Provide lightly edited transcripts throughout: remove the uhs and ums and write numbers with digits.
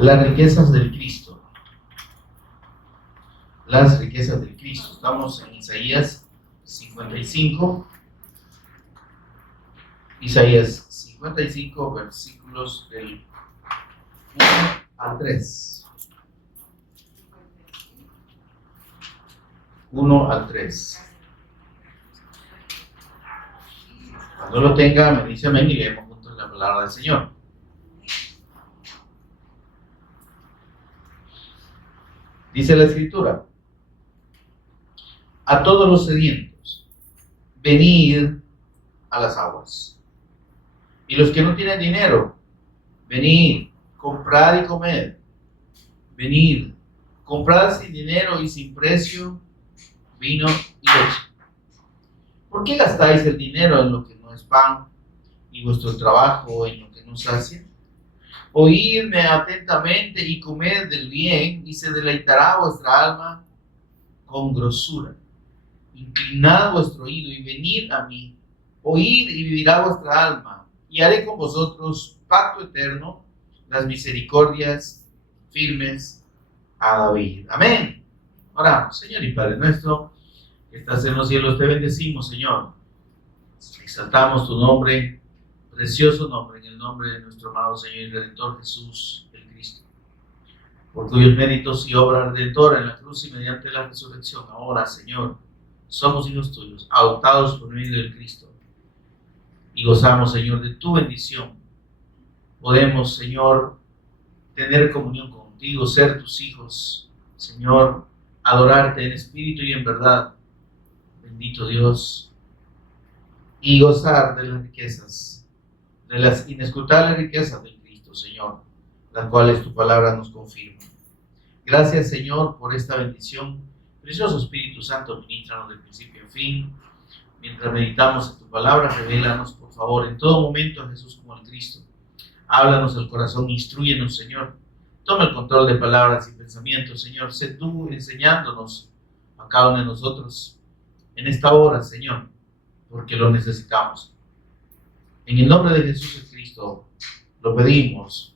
Las riquezas del Cristo. Las riquezas del Cristo. Estamos en Isaías 55. Isaías 55, versículos del 1 al 3. 1 al 3. Cuando lo tenga, me dice amén y leemos juntos la palabra del Señor. Dice la Escritura: a todos los sedientos, venid a las aguas. Y los que no tienen dinero, venid, comprad y comed. Venid, comprad sin dinero y sin precio vino y leche. ¿Por qué gastáis el dinero en lo que no es pan y vuestro trabajo en lo que no sacia? Oídme atentamente y comed del bien, y se deleitará vuestra alma con grosura. Inclinad vuestro oído y venid a mí. Oíd y vivirá vuestra alma, y haré con vosotros pacto eterno, las misericordias firmes a David. Amén. Oramos. Señor y Padre nuestro, que estás en los cielos, te bendecimos, Señor. Exaltamos tu nombre, precioso nombre, en el nombre de nuestro amado Señor y Redentor Jesús, el Cristo, por cuyos méritos y obra redentora en la cruz y mediante la resurrección. Ahora, Señor, somos hijos tuyos, adoptados por medio del Cristo, y gozamos, Señor, de tu bendición. Podemos, Señor, tener comunión contigo, ser tus hijos, Señor, adorarte en espíritu y en verdad, bendito Dios, y gozar de las riquezas, de las inescrutables riquezas de Cristo, Señor, las cuales tu palabra nos confirma. Gracias, Señor, por esta bendición. Precioso Espíritu Santo, ministranos del principio en fin. Mientras meditamos en tu palabra, revélanos, por favor, en todo momento a Jesús como el Cristo. Háblanos al corazón, instrúyenos, Señor. Toma el control de palabras y pensamientos, Señor. Sé tú enseñándonos a cada uno de nosotros en esta hora, Señor, porque lo necesitamos. En el nombre de Jesús Cristo lo pedimos.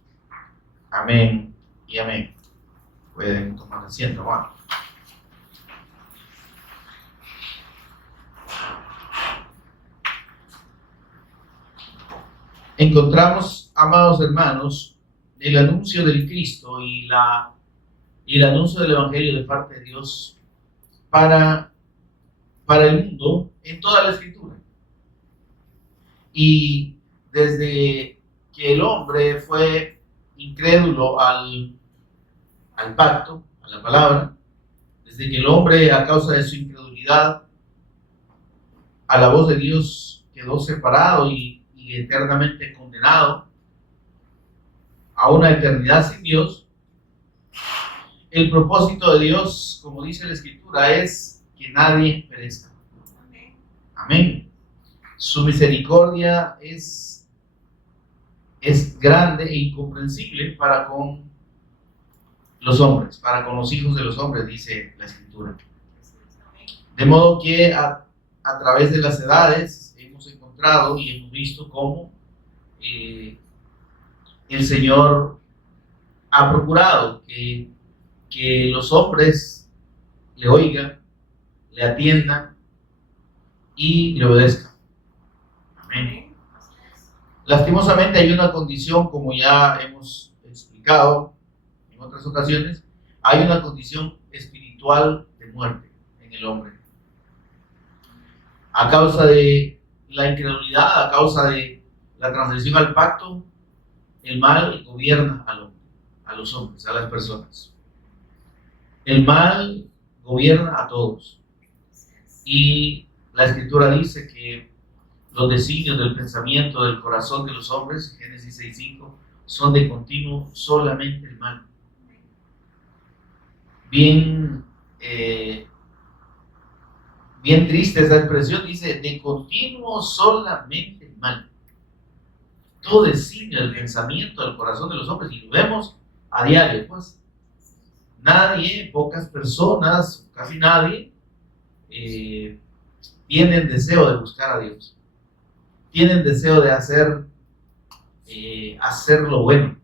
Amén y amén. Pueden tomar asiento, hermano. Encontramos, amados hermanos, el anuncio del Cristo y el anuncio del Evangelio de parte de Dios para el mundo en toda la Escritura. Y desde que el hombre fue incrédulo al pacto, a la palabra, desde que el hombre, a causa de su incredulidad a la voz de Dios, quedó separado y eternamente condenado a una eternidad sin Dios, el propósito de Dios, como dice la Escritura, es que nadie perezca. Amén. Su misericordia es grande e incomprensible para con los hombres, para con los hijos de los hombres, dice la Escritura. De modo que a través de las edades hemos encontrado y hemos visto cómo el Señor ha procurado que los hombres le oigan, le atiendan y le obedezcan. Amén. Lastimosamente hay una condición, como ya hemos explicado en otras ocasiones, hay una condición espiritual de muerte en el hombre. A causa de la incredulidad, a causa de la transgresión al pacto, el mal gobierna al hombre, a los hombres, a las personas. El mal gobierna a todos. Y la Escritura dice que los designios del pensamiento del corazón de los hombres, Génesis 6:5, son de continuo solamente el mal. Bien triste esa expresión, dice de continuo solamente el mal. Todo designio del pensamiento del corazón de los hombres, y lo vemos a diario, pues. Nadie, pocas personas, casi nadie, tienen deseo de buscar a Dios. Tienen deseo de hacer lo bueno.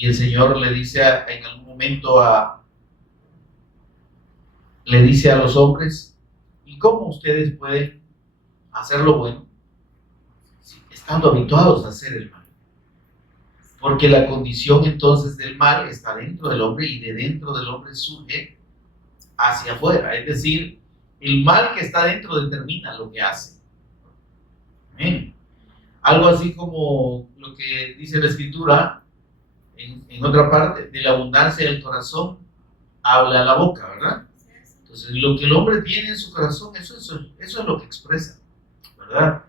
Y el Señor le dice en algún momento le dice a los hombres, ¿y cómo ustedes pueden hacer lo bueno estando habituados a hacer el mal? Porque la condición entonces del mal está dentro del hombre y de dentro del hombre surge hacia afuera. Es decir, el mal que está dentro determina lo que hace. Amén. Algo así como lo que dice la Escritura en otra parte, de la abundancia del corazón habla la boca, ¿verdad? Entonces, lo que el hombre tiene en su corazón, eso es lo que expresa, ¿verdad?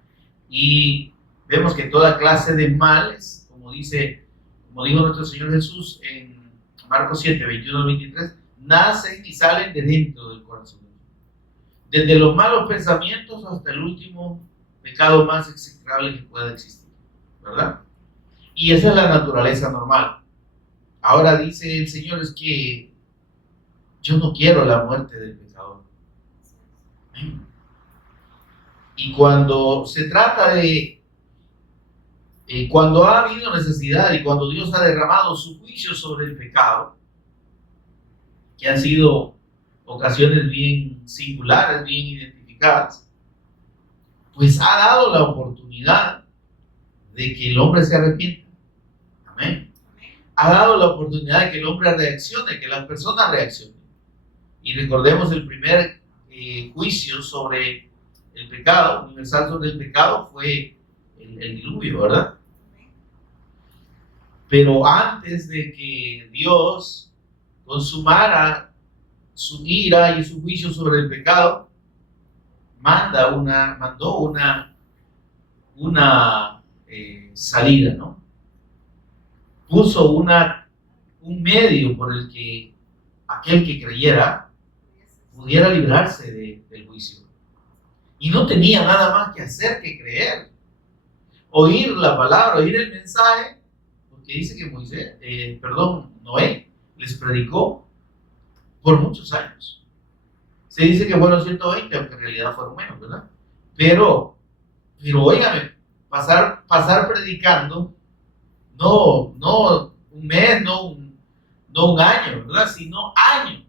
Y vemos que toda clase de males, como dijo nuestro Señor Jesús en Marcos 7, 21 al 23, nacen y salen de dentro del corazón. Desde los malos pensamientos hasta el último pecado más execrable que pueda existir, ¿verdad? Y esa es la naturaleza normal. Ahora dice el Señor, es que yo no quiero la muerte del pecador. Y cuando se trata de, cuando ha habido necesidad y cuando Dios ha derramado su juicio sobre el pecado, que han sido ocasiones bien singulares, bien identificadas, pues ha dado la oportunidad de que el hombre se arrepienta. Amén. Ha dado la oportunidad de que el hombre reaccione, que las personas reaccionen. Y recordemos el primer juicio sobre el pecado, universal sobre el pecado, fue el diluvio, ¿verdad? Pero antes de que Dios consumara su ira y su juicio sobre el pecado, mandó una salida, ¿no? Puso un medio por el que aquel que creyera pudiera librarse del juicio. Y no tenía nada más que hacer que creer, oír la palabra, oír el mensaje, porque dice que Noé les predicó por muchos años. Se dice que fueron 120, aunque en realidad fueron menos, ¿verdad? Pero óigame, pasar predicando, no un mes, no un año, ¿verdad? Sino años,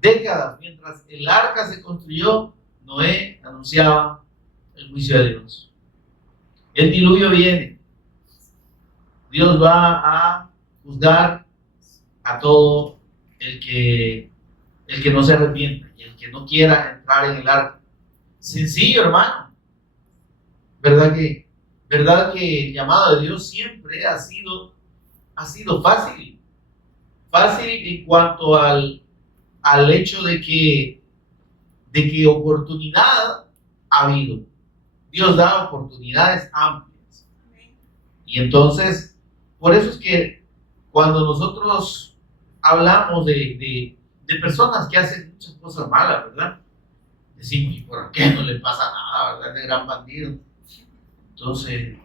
décadas. Mientras el arca se construyó, Noé anunciaba el juicio de Dios. El diluvio viene. Dios va a juzgar a todo el que no se arrepienta y el que no quiera entrar en el arca. Sencillo, hermano. ¿Verdad que el llamado de Dios siempre ha sido fácil? Fácil en cuanto al hecho de que oportunidad ha habido. Dios da oportunidades amplias. Y entonces, por eso es que cuando nosotros hablamos de personas que hacen muchas cosas malas, ¿verdad? Decimos, ¿y por qué no le pasa nada, verdad? De gran bandido. Entonces,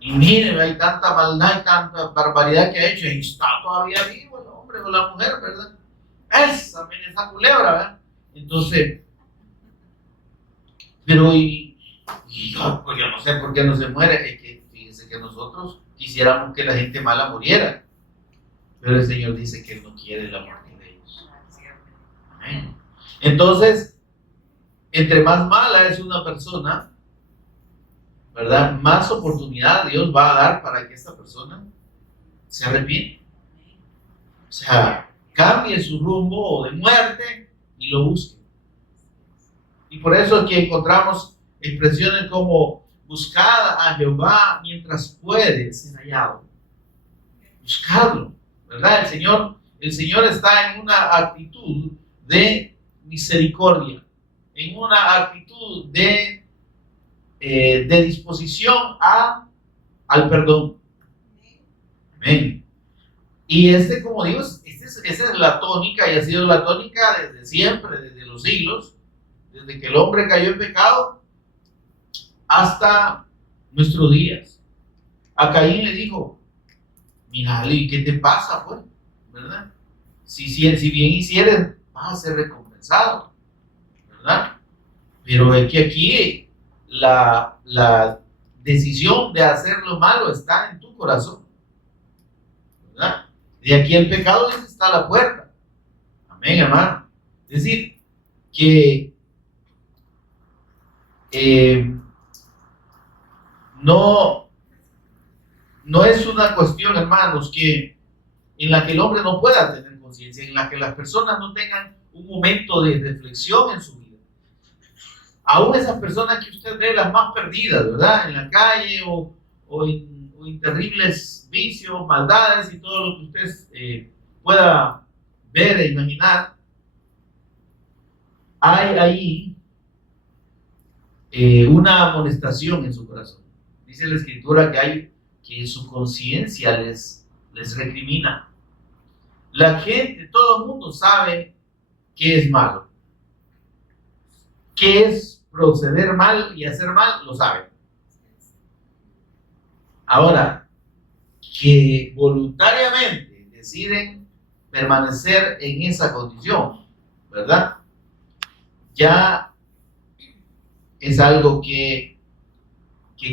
y miren, hay tanta maldad y tanta barbaridad que ha hecho y está todavía vivo el hombre o la mujer, ¿verdad? Esa culebra, ¿verdad? Entonces, pero pues yo no sé por qué no se muere. Es que fíjense que nosotros quisiéramos que la gente mala muriera, pero el Señor dice que Él no quiere la muerte de ellos. Amén. Entonces, entre más mala es una persona, ¿verdad? Más oportunidad Dios va a dar para que esta persona se arrepienta. O sea, cambie su rumbo o de muerte y lo busque. Y por eso es que encontramos expresiones como buscad a Jehová mientras puede ser hallado. Buscadlo, ¿verdad? El Señor está en una actitud de misericordia, en una actitud de disposición al perdón. Amén. Y como digo, esa es la tónica y ha sido la tónica desde siempre, desde los siglos, desde que el hombre cayó en pecado hasta nuestros días. A Caín le dijo, mira, ¿y qué te pasa, pues? ¿Verdad? Si bien hicieres, vas a ser recompensado, ¿verdad? Pero es que aquí la decisión de hacer lo malo está en tu corazón. De aquí el pecado está a la puerta. Amén, hermano. Es decir, que no es una cuestión, hermanos, en la que el hombre no pueda tener conciencia, en la que las personas no tengan un momento de reflexión en su vida. Aún esas personas que usted ve las más perdidas, ¿verdad? En la calle o en terribles vicios, maldades y todo lo que usted pueda ver e imaginar, hay ahí una amonestación en su corazón. Dice la Escritura que su conciencia les recrimina. La gente, todo el mundo sabe qué es malo. ¿Qué es proceder mal y hacer mal? Lo sabe. Ahora, que voluntariamente deciden permanecer en esa condición, ¿verdad? Ya es algo que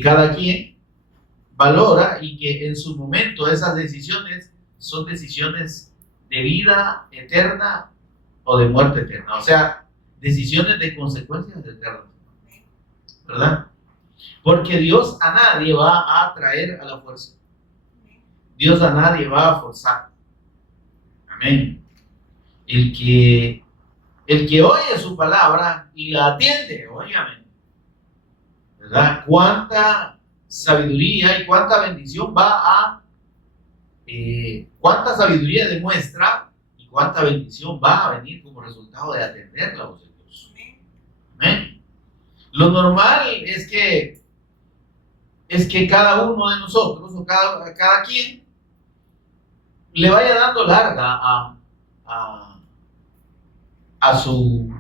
cada quien valora y que en su momento esas decisiones son decisiones de vida eterna o de muerte eterna. O sea, decisiones de consecuencias eternas, ¿verdad? Porque Dios a nadie va a traer a la fuerza. Dios a nadie va a forzar. Amén. El que oye su palabra y la atiende, óigame, ¿verdad? Cuánta sabiduría y cuánta bendición cuánta sabiduría demuestra y cuánta bendición va a venir como resultado de atender la voz de Dios. Amén. Lo normal es que cada uno de nosotros o cada quien le vaya dando larga a su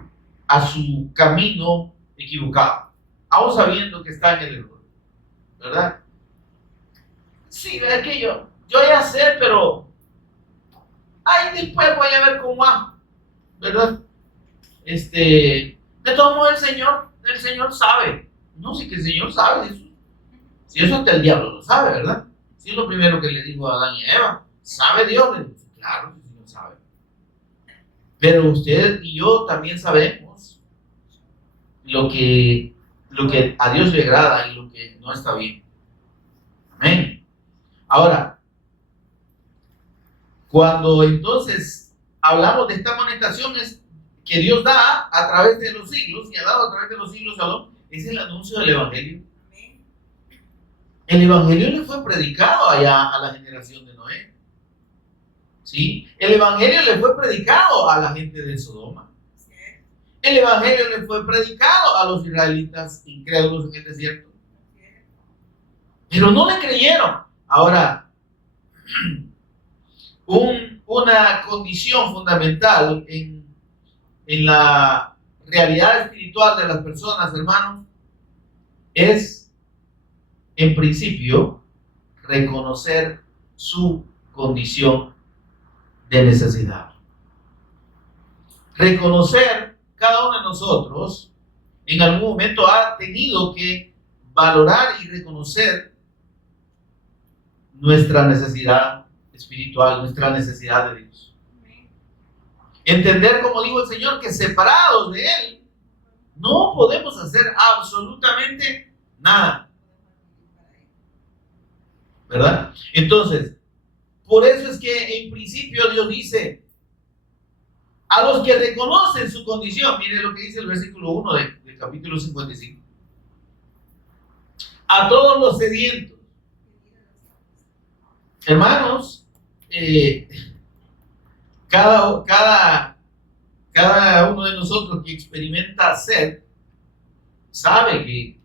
camino equivocado, aún sabiendo que está en el error, ¿verdad? Sí, es que yo ya sé, pero ahí después voy a ver cómo va, ¿verdad? De todos modos el Señor sabe. No, sí que el Señor sabe eso. Si eso hasta el diablo lo sabe, ¿verdad? Si es lo primero que le digo a Adán y a Eva. ¿Sabe Dios? Le digo, claro que el Señor sabe. Pero usted y yo también sabemos lo que a Dios le agrada y lo que no está bien. Amén. Ahora, cuando entonces hablamos de esta amonestación que Dios da a través de los siglos y ha dado a través de los siglos al hombre, es el anuncio del Evangelio. El Evangelio le fue predicado allá a la generación de Noé. ¿Sí? El Evangelio le fue predicado a la gente de Sodoma. El Evangelio le fue predicado a los israelitas incrédulos en el desierto. Pero no le creyeron. Ahora, una condición fundamental en la realidad espiritual de las personas, hermanos, es, en principio, reconocer su condición de necesidad. Reconocer, cada uno de nosotros, en algún momento ha tenido que valorar y reconocer nuestra necesidad espiritual, nuestra necesidad de Dios. Entender, como dijo el Señor, que separados de Él no podemos hacer absolutamente nada, ¿verdad? Entonces, por eso es que en principio Dios dice a los que reconocen su condición, mire lo que dice el versículo 1 del capítulo 55, a todos los sedientos. Hermanos, cada uno de nosotros que experimenta sed sabe que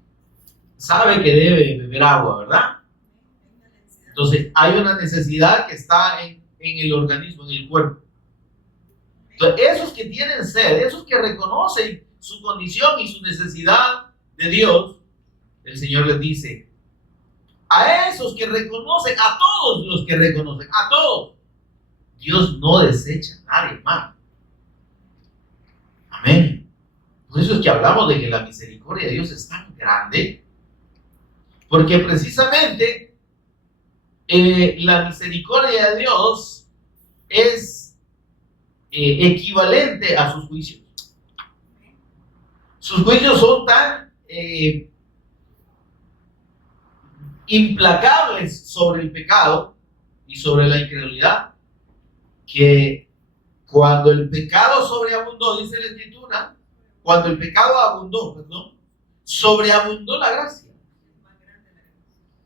debe beber agua, ¿verdad? Entonces hay una necesidad que está en el organismo, en el cuerpo. Entonces esos que tienen sed, esos que reconocen su condición y su necesidad de Dios, el Señor les dice, a esos que reconocen, a todos los que reconocen, a todos, Dios no desecha a nadie más. Amén. Por eso es que hablamos de que la misericordia de Dios es tan grande, porque precisamente la misericordia de Dios es equivalente a sus juicios. Sus juicios son tan implacables sobre el pecado y sobre la incredulidad que cuando el pecado sobreabundó, dice la Escritura, cuando el pecado abundó, sobreabundó la gracia.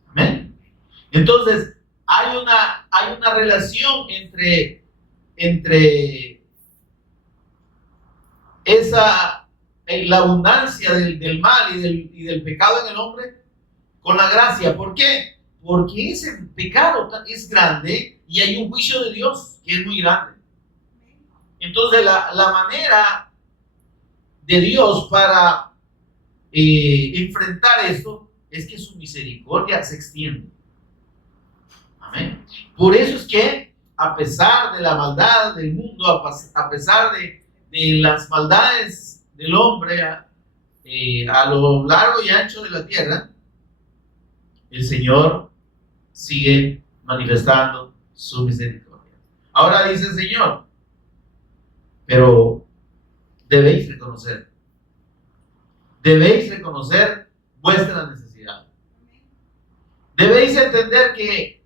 Amén. Entonces, hay una relación entre la abundancia del mal y del pecado en el hombre con la gracia. ¿Por qué? Porque ese pecado es grande y hay un juicio de Dios que es muy grande. Entonces, la manera de Dios para enfrentar esto es que su misericordia se extiende. Amén. Por eso es que, a pesar de la maldad del mundo, a pesar de las maldades del hombre a lo largo y ancho de la tierra, el Señor sigue manifestando su misericordia. Ahora dice el Señor, pero debéis reconocer vuestra necesidad. Debéis entender que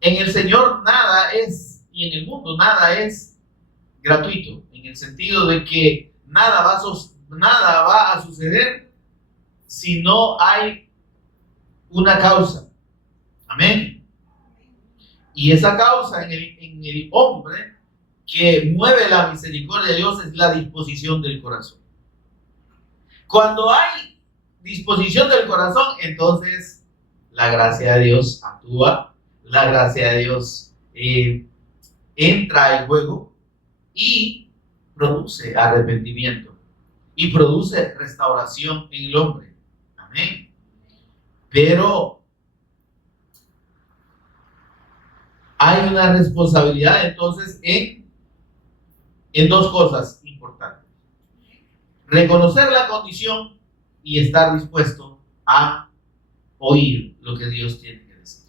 en el Señor nada es, y en el mundo nada es gratuito, en el sentido de que nada va a suceder si no hay una causa. Amén. Y esa causa en el hombre que mueve la misericordia de Dios es la disposición del corazón. Cuando hay disposición del corazón, entonces la gracia de Dios actúa, la gracia de Dios entra en juego y produce arrepentimiento y produce restauración en el hombre. Amén. Pero hay una responsabilidad entonces en dos cosas importantes. Reconocer la condición y estar dispuesto a oír lo que Dios tiene que decir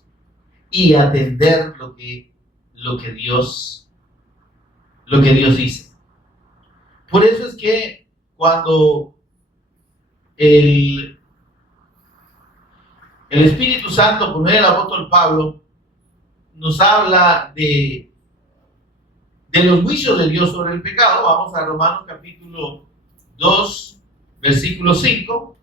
y atender lo que Dios dice. Por eso es que cuando el Espíritu Santo, por medio del apóstol Pablo, nos habla de los juicios de Dios sobre el pecado, vamos a Romanos capítulo 2, versículo 5.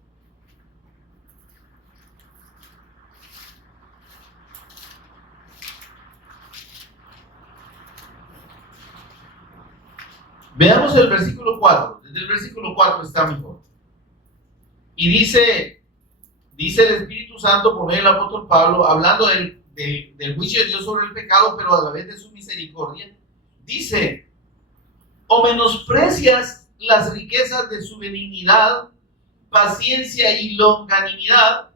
Veamos el versículo 4. Desde el versículo 4 está mejor. Y dice el Espíritu Santo por medio del apóstol Pablo, hablando del juicio de Dios sobre el pecado, pero a la vez de su misericordia, dice: o menosprecias las riquezas de su benignidad, paciencia y longanimidad,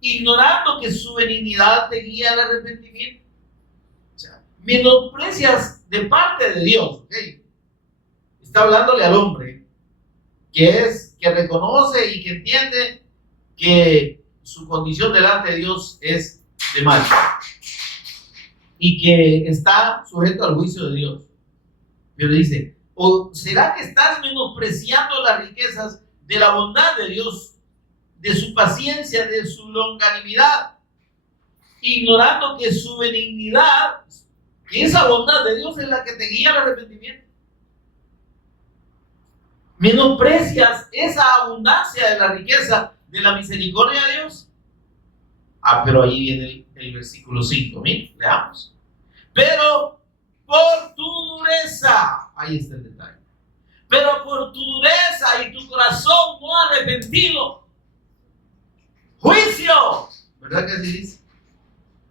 ignorando que su benignidad te guía al arrepentimiento. O sea, menosprecias de parte de Dios, ¿okay? Está hablándole al hombre que reconoce y que entiende que su condición delante de Dios es de mal y que está sujeto al juicio de Dios. Pero dice: ¿o será que estás menospreciando las riquezas de la bondad de Dios, de su paciencia, de su longanimidad, ignorando que su benignidad, que esa bondad de Dios es la que te guía al arrepentimiento? ¿Menosprecias esa abundancia de la riqueza de la misericordia de Dios? Pero ahí viene el versículo 5, miren, leamos. Pero por tu dureza, ahí está el detalle, pero por tu dureza y tu corazón no arrepentido, juicio, ¿verdad que así dice?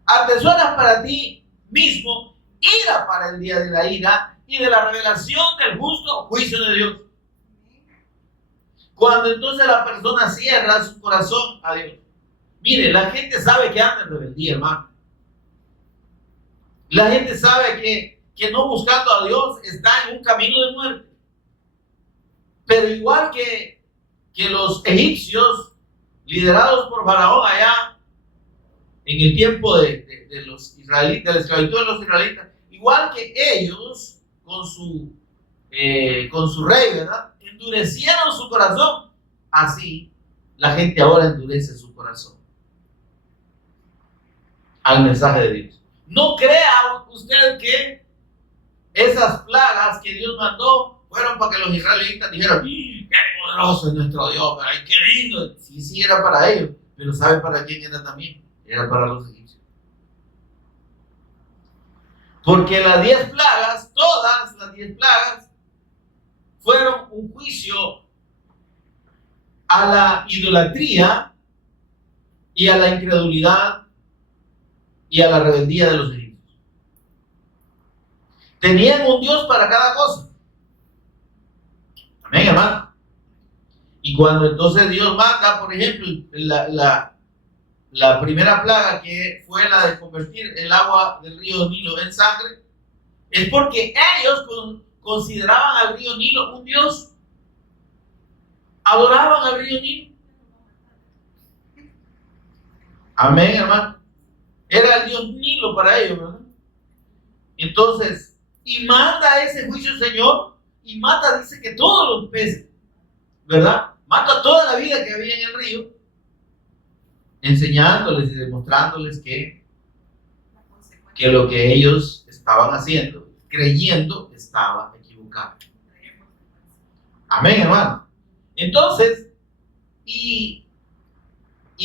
Atesoras para ti mismo ira para el día de la ira y de la revelación del justo juicio de Dios. Cuando entonces la persona cierra su corazón a Dios. Mire, la gente sabe que anda en rebeldía, hermano. La gente sabe que no buscando a Dios está en un camino de muerte. Pero igual que los egipcios, liderados por Faraón allá en el tiempo de los israelitas, de la esclavitud de los israelitas, igual que ellos con su rey, ¿verdad? Endurecieron su corazón. Así la gente ahora endurece su corazón al mensaje de Dios. No crea usted que esas plagas que Dios mandó fueron para que los israelitas dijeran: qué poderoso es nuestro Dios, ay, qué lindo. Sí, era para ellos, pero ¿sabe para quién era también? Era para los egipcios. Porque las 10 plagas, todas las 10 plagas, fueron un juicio a la idolatría y a la incredulidad y a la rebeldía de los egipcios. Tenían un Dios para cada cosa. Amén, hermano. Y cuando entonces Dios manda, por ejemplo, la primera plaga, que fue la de convertir el agua del río Nilo en sangre, es porque ellos consideraban al río Nilo un Dios. Adoraban al río Nilo. Amén, hermano. Era el Dios Nilo para ellos, ¿verdad? Entonces, y manda ese juicio el Señor, y mata, dice que todos los peces, ¿verdad? Mata toda la vida que había en el río, enseñándoles y demostrándoles que lo que ellos estaban haciendo, creyendo, estaba equivocado. Amén, hermano. Entonces, y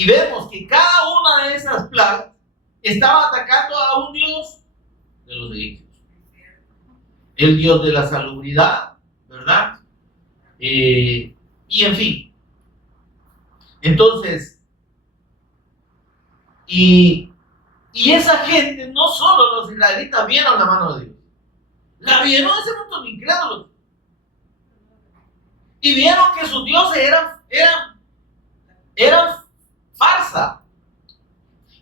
vemos que cada una de esas plagas estaba atacando a un Dios de los egipcios. El Dios de la salubridad, ¿verdad? Y en fin. Entonces, y esa gente, no solo los israelitas vieron la mano de Dios, la vieron ese montón de incrédulos. Y vieron que sus dioses eran farsa,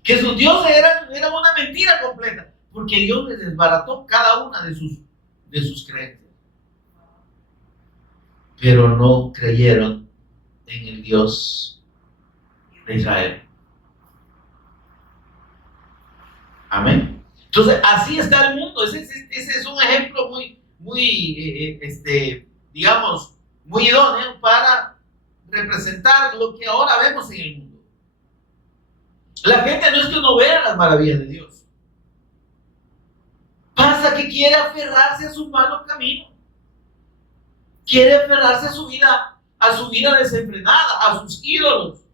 que sus dioses eran una mentira completa, porque Dios les desbarató cada una de sus creencias. Pero no creyeron en el Dios de Israel. Amén. Entonces, así está el mundo. Ese es un ejemplo muy digamos, muy idóneo para representar lo que ahora vemos en el mundo. La gente no es que no vea las maravillas de Dios. Pasa que quiere aferrarse a su malo camino. Quiere aferrarse a su vida desenfrenada, a sus ídolos,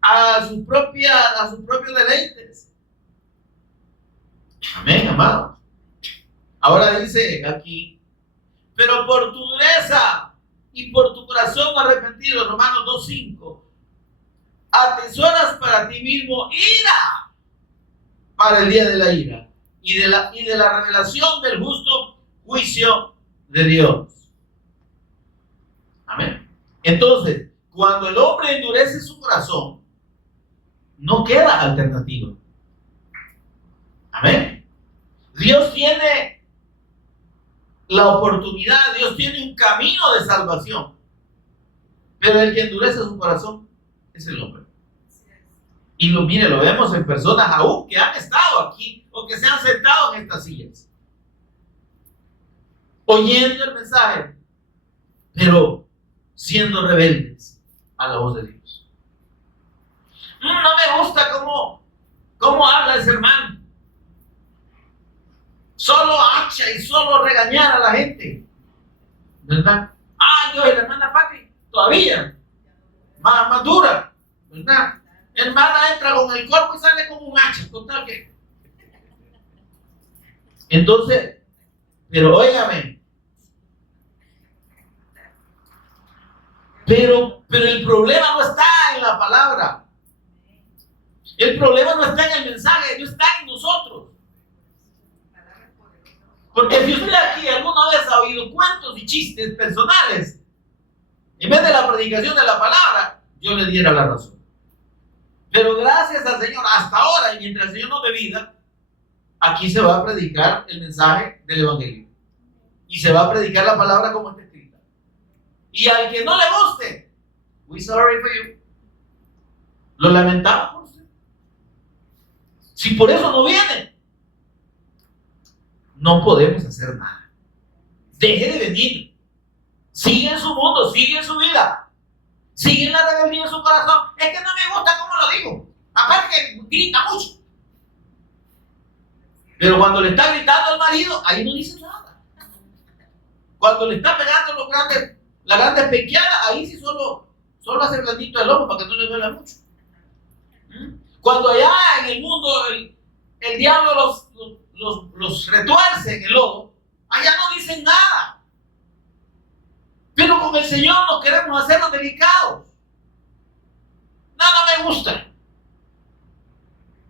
a sus propios deleites. Amén, amado. Ahora dice aquí: pero por tu dureza y por tu corazón arrepentido, Romanos 2:5, atesoras para ti mismo ira para el día de la ira y de la revelación del justo juicio de Dios. Amén. Entonces, cuando el hombre endurece su corazón, no queda alternativa. Amén. Dios tiene la oportunidad, Dios tiene un camino de salvación, pero el que endurece su corazón es el hombre. Y lo vemos en personas aún que han estado aquí o que se han sentado en estas sillas, oyendo el mensaje, pero siendo rebeldes a la voz de Dios. No me gusta cómo habla ese hermano. Solo hacha y solo regañar a la gente, ¿verdad? Yo y la hermana Pati todavía más dura, ¿verdad? Hermana entra con el cuerpo y sale con un hacha, total que. Entonces, pero óigame, pero el problema no está en la palabra. El problema no está en el mensaje, no está en nosotros. Porque si usted aquí alguna vez ha oído cuentos y chistes personales, en vez de la predicación de la palabra, yo le diera la razón. Pero gracias al Señor, hasta ahora, y mientras el Señor nos dé vida, aquí se va a predicar el mensaje del Evangelio. Y se va a predicar la palabra como está escrita. Y al que no le guste, we sorry for you. Lo lamentamos por usted. Si por eso no viene. no podemos hacer nada. Deje de venir. Sigue en su mundo, sigue en su vida. Sigue en la rebeldía en su corazón. Es que no me gusta cómo lo digo. Aparte que grita mucho. Pero cuando le está gritando al marido, ahí no dice nada. Cuando le está pegando las grandes pequeadas, ahí sí solo hace blandito el ojo para que no le duela mucho. Cuando allá en el mundo el diablo los retuerce en el lodo, allá no dicen nada. Pero con el Señor nos queremos hacer los delicados. No me gusta.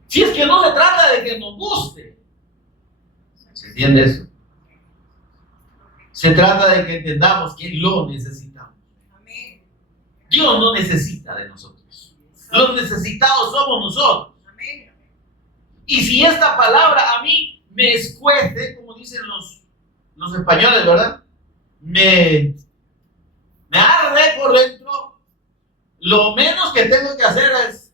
Si es que no se trata de que nos guste. ¿Se entiende eso? Se trata de que entendamos que lo necesitamos. Dios no necesita de nosotros. Los necesitados somos nosotros. Y si esta palabra a mí me escuece, como dicen los españoles, ¿verdad? Me arde por dentro, lo menos que tengo que hacer es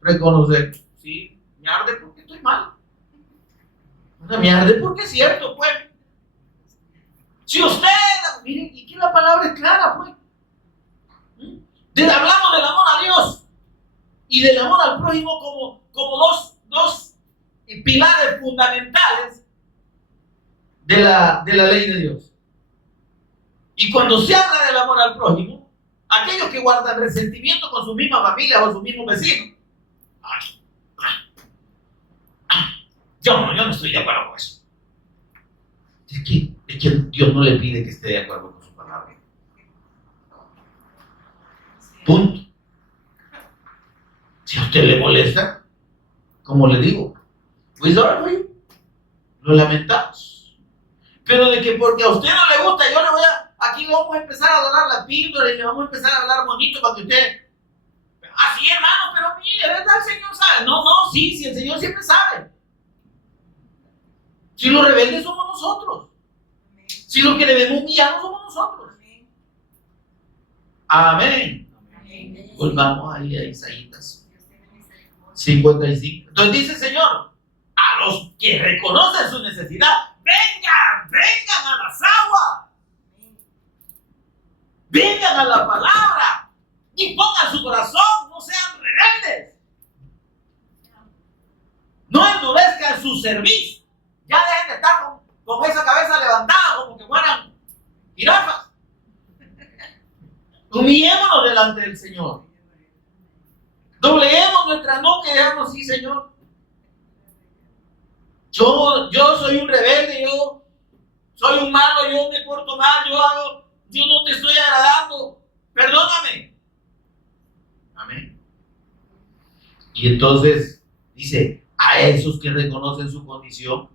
reconocer. Sí, me arde porque estoy mal. Me arde porque es cierto, pues. Si usted, miren, y que la palabra es clara, pues. Hablamos del amor a Dios y del amor al prójimo como dos pilares fundamentales de la ley de Dios. Y cuando se habla del amor al prójimo, aquellos que guardan resentimiento con su misma familia o sus mismos vecinos, yo no estoy de acuerdo con eso. Es que Dios no le pide que esté de acuerdo con su palabra. Punto. Si a usted le molesta, como le digo, pues ahora lo lamentamos. Pero de que porque a usted no le gusta, aquí le vamos a empezar a donar la píldora y le vamos a empezar a hablar bonito para que usted, así hermano, pero mire, ¿verdad? El Señor sabe. No, sí, el Señor siempre sabe. Si los rebeldes somos nosotros. Si los que debemos guiarnos somos nosotros. Amén. Volvamos ahí a Isaías 55. Entonces dice el Señor, a los que reconocen su necesidad, vengan a las aguas. Vengan a la palabra y pongan su corazón, no sean rebeldes. No endurezcan su cerviz. Ya dejen de estar con esa cabeza levantada como que fueran jirafas. Humillémonos delante del Señor. Dobleguemos nuestra nuca y digamos, sí, Señor. Yo soy un rebelde, yo soy un malo, yo me porto mal, yo no te estoy agradando. Perdóname. Amén. Y entonces dice, a esos que reconocen su condición,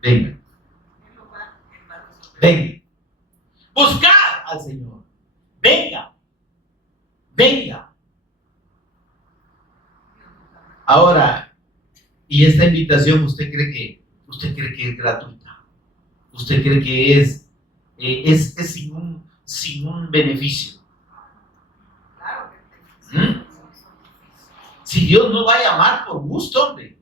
vengan. Buscar al Señor. Venga. Ahora, y esta invitación, ¿usted cree que es gratuita? ¿Usted cree que es sin un beneficio? Si Dios no va a llamar por gusto, hombre.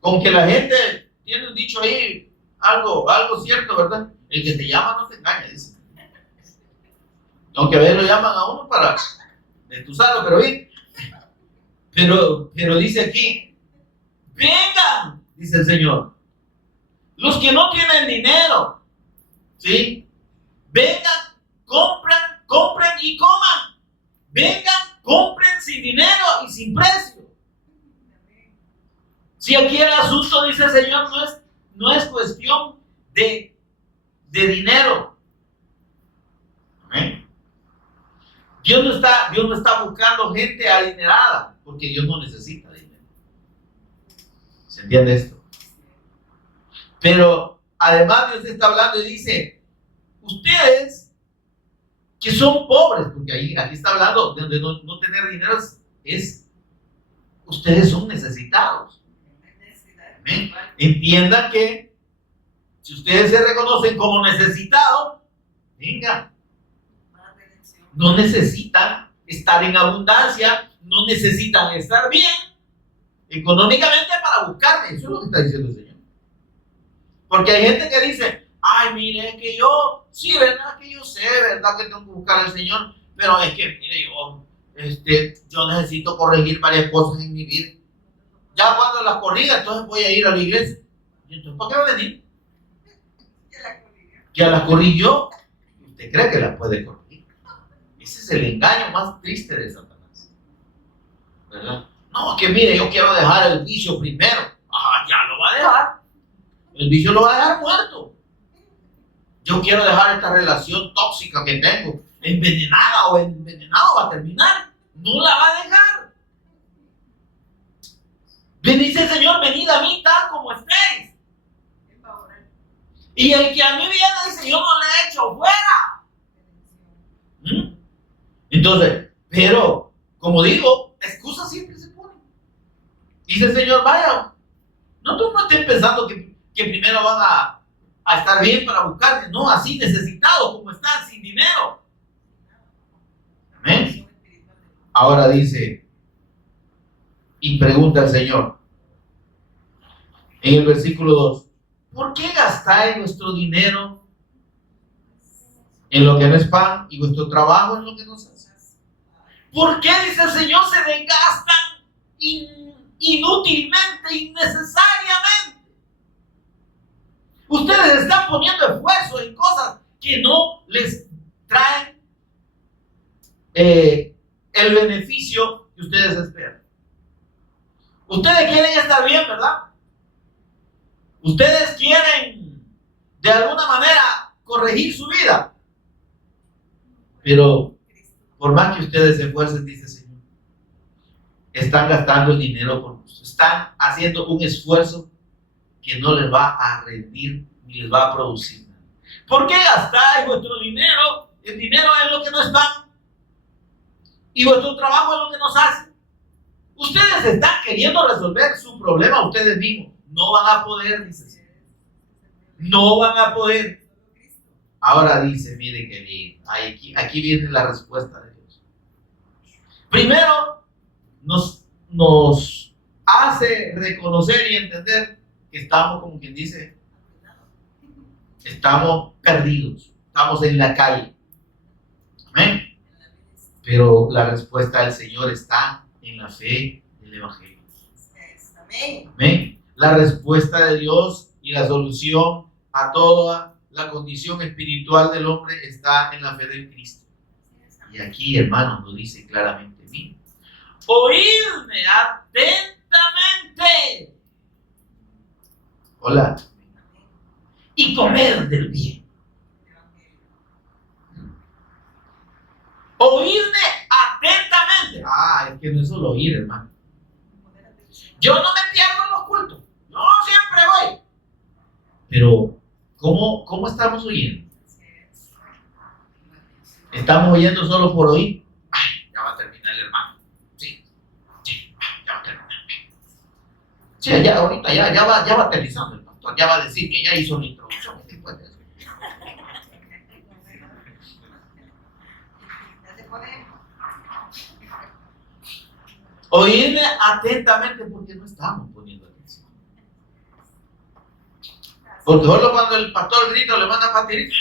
Con que la gente tiene un dicho ahí, algo cierto, ¿verdad? El que te llama no te engaña, dice. Aunque a veces lo llaman a uno para detusarlo, pero bien. Pero dice aquí, vengan, dice el Señor. Los que no tienen dinero, ¿sí? Vengan, compren y coman. Vengan, compren sin dinero y sin precio. Si aquí el asunto, dice el Señor, no es cuestión de dinero. Amén. Dios no está buscando gente adinerada, porque Dios no necesita dinero. ¿Se entiende esto? Pero además Dios está hablando y dice, ustedes que son pobres, porque aquí está hablando de no tener dinero, ustedes son necesitados. ¿Amén? Entiendan que si ustedes se reconocen como necesitados, venga. No necesitan estar en abundancia, no necesitan estar bien económicamente para buscarme. Eso es lo que está diciendo el Señor. Porque hay gente que dice, ay, mire, es que yo, sí, verdad que yo sé, verdad que tengo que buscar al Señor, pero es que, mire, yo necesito corregir varias cosas en mi vida. Ya cuando las corrija, entonces voy a ir a la iglesia. ¿Y entonces para qué va a venir? Ya las corrigió. ¿Usted cree que las puede corregir? Ese es el engaño más triste de Satanás, ¿verdad? No, que mire, yo quiero dejar el vicio primero. Ya lo va a dejar. El vicio lo va a dejar muerto. Yo quiero dejar esta relación tóxica que tengo. Envenenada o envenenado va a terminar. No la va a dejar. Dice el Señor, venid a mí tal como estéis. Y el que a mí viene dice, yo no le he hecho fuera. Entonces, pero, como digo, excusas siempre se ponen. Dice el Señor, vaya, no estén pensando que primero van a estar bien para buscar, no, así necesitados como están, sin dinero. Amén. Ahora dice, y pregunta el Señor, en el versículo 2, ¿por qué gastáis vuestro dinero en lo que no es pan y vuestro trabajo en lo que no se hace? ¿Por qué, dice el Señor, se desgastan inútilmente, innecesariamente? Ustedes están poniendo esfuerzo en cosas que no les traen el beneficio que ustedes esperan. Ustedes quieren estar bien, ¿verdad? Ustedes quieren de alguna manera corregir su vida. Pero por más que ustedes se esfuercen, dice el Señor, están gastando el dinero por gusto. Están haciendo un esfuerzo que no les va a rendir ni les va a producir nada. ¿Por qué gastáis vuestro dinero? El dinero es lo que no es pan y vuestro trabajo es lo que nos hace. Ustedes están queriendo resolver su problema ustedes mismos. No van a poder, dice el Señor. No van a poder. Ahora dice, miren que bien, aquí viene la respuesta de Dios. Primero, nos hace reconocer y entender que estamos, como quien dice, estamos perdidos, estamos en la calle. Amén. Pero la respuesta del Señor está en la fe del Evangelio. Amén. La respuesta de Dios y la solución a toda la condición espiritual del hombre está en la fe del Cristo. Y aquí, hermanos, lo dice claramente. Miren, oídme atentamente. Hola. Y comer del bien. Oídme atentamente. Es que no es solo oír, hermano. Yo no me pierdo en los cultos. Yo siempre voy. Pero, ¿cómo estamos oyendo? ¿Estamos oyendo solo por oír? Ya va a terminar el hermano. Sí, ya va a terminar. Sí, ya ahorita ya va aterrizando el pastor. Ya va a decir que ya hizo la introducción. Después de eso. Oírme atentamente porque no estamos poniendo atención. Porque solo cuando el pastor grita le manda patirita.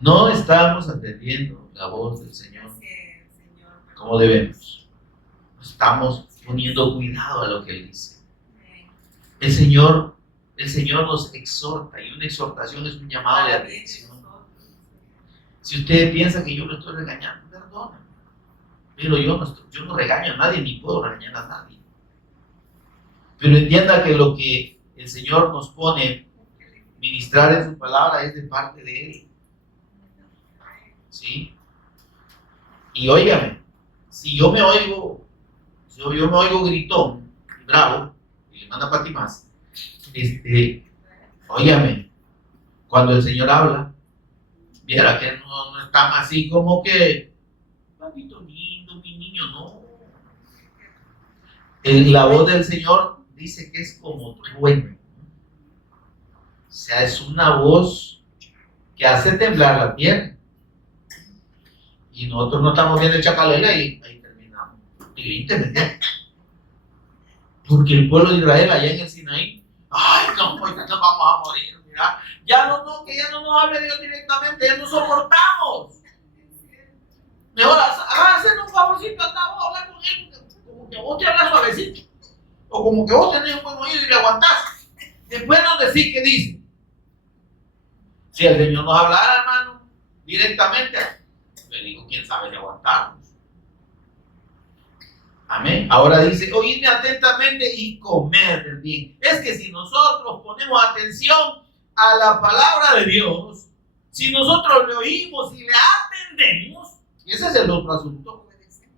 No estamos atendiendo la voz del Señor como debemos. Estamos poniendo cuidado a lo que Él dice. El Señor nos exhorta y una exhortación es un llamado de atención. Si usted piensa que yo lo estoy regañando, perdóname. Pero yo no regaño a nadie ni puedo regañar a nadie. Pero entienda que lo que el Señor nos pone ministrar en su palabra es de parte de Él. ¿Sí? Y óigame, si yo me oigo gritón, bravo, y le manda para ti más, óigame, cuando el Señor habla, viera que no están así como que, papito lindo, mi niño, no. La voz del Señor dice que es como trueno. O sea, es una voz que hace temblar la tierra. Y nosotros no estamos viendo el chacalera y ahí terminamos. Porque el pueblo de Israel allá en el Sinaí, ay, no, pues nos vamos a morir, mira. Que ya no nos hable Dios directamente, ya no soportamos. Mejor háganse un favorcito, andamos a hablar con él, como que vos te hablas suavecito, o como que vos tenés un buen oído y le aguantás. Después nos decís qué dice. Si el Señor nos hablara, hermano, directamente, le digo, quién sabe si aguantamos. Amén. Ahora dice, oídme atentamente y comed del bien. Es que si nosotros ponemos atención a la palabra de Dios, si nosotros le oímos y le atendemos, y ese es el otro asunto.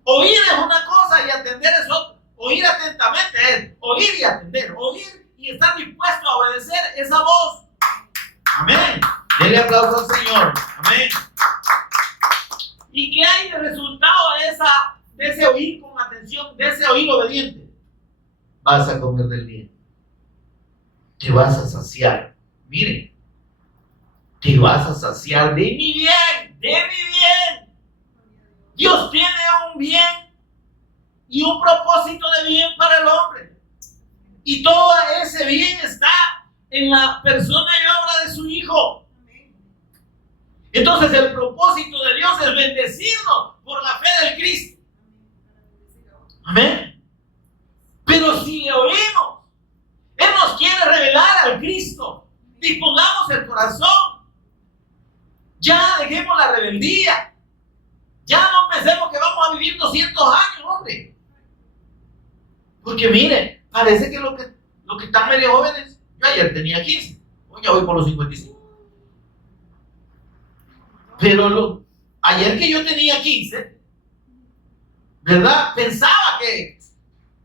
Oír es una cosa y atender es otra. Oír atentamente es oír y atender. Oír y estar dispuesto a obedecer esa voz. Amén. Denle aplauso al Señor. Amén. ¿Y qué hay de resultado de ese oír con atención, de ese oír obediente? Vas a comer del bien. Te vas a saciar. Miren, te vas a saciar de mi bien, de mi bien. Dios tiene un bien y un propósito de bien para el hombre. Y todo ese bien está en la persona y obra de su Hijo. Entonces el propósito de Dios es bendecirnos por la fe del Cristo. Amén. Pero si le oímos, Él nos quiere revelar al Cristo. Dispongamos el corazón. Ya dejemos la rebeldía. Ya no pensemos que vamos a vivir 200 años, hombre. Porque mire, parece que los que están medio jóvenes, yo ayer tenía 15, hoy ya voy por los 55. Pero ayer que yo tenía 15, ¿verdad? Pensaba que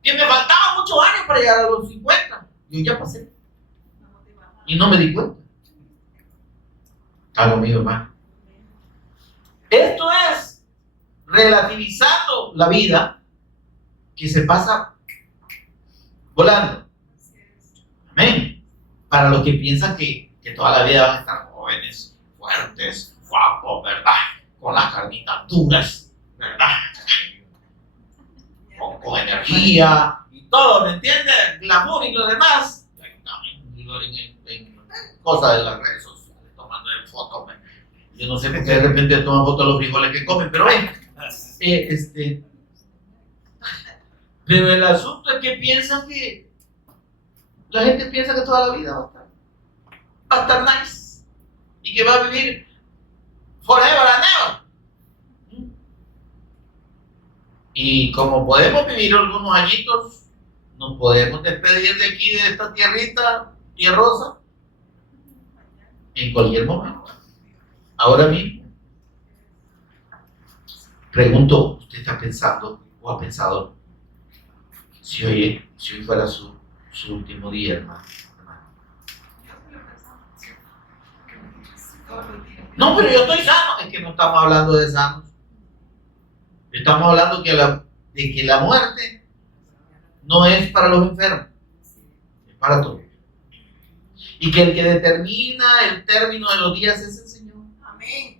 me faltaban muchos años para llegar a los 50. Yo ya pasé. Y no me di cuenta. Algo mío, hermano. Esto es relativizando la vida que se pasa volando. Amén. Para los que piensan que toda la vida van a estar jóvenes, fuertes, guapos, ¿verdad? Con las carnitas duras, ¿verdad? Con energía y todo, ¿me entiendes? Glamour y lo demás. En cosas de las redes sociales, tomando fotos. Yo no sé por qué de repente toman fotos de los frijoles que comen, pero pero el asunto es que piensan que la gente piensa que toda la vida va a estar nice y que va a vivir forever and ever. Y como podemos vivir algunos añitos, nos podemos despedir de aquí, de esta tierrita tierrosa, en cualquier momento. Ahora mismo. Pregunto, ¿usted está pensando o ha pensado si hoy fuera su último día, hermano? No, pero yo estoy sano. Es que no estamos hablando de sanos. Estamos hablando de que la muerte no es para los enfermos, es para todos. Y que el que determina el término de los días es el Señor. Amén.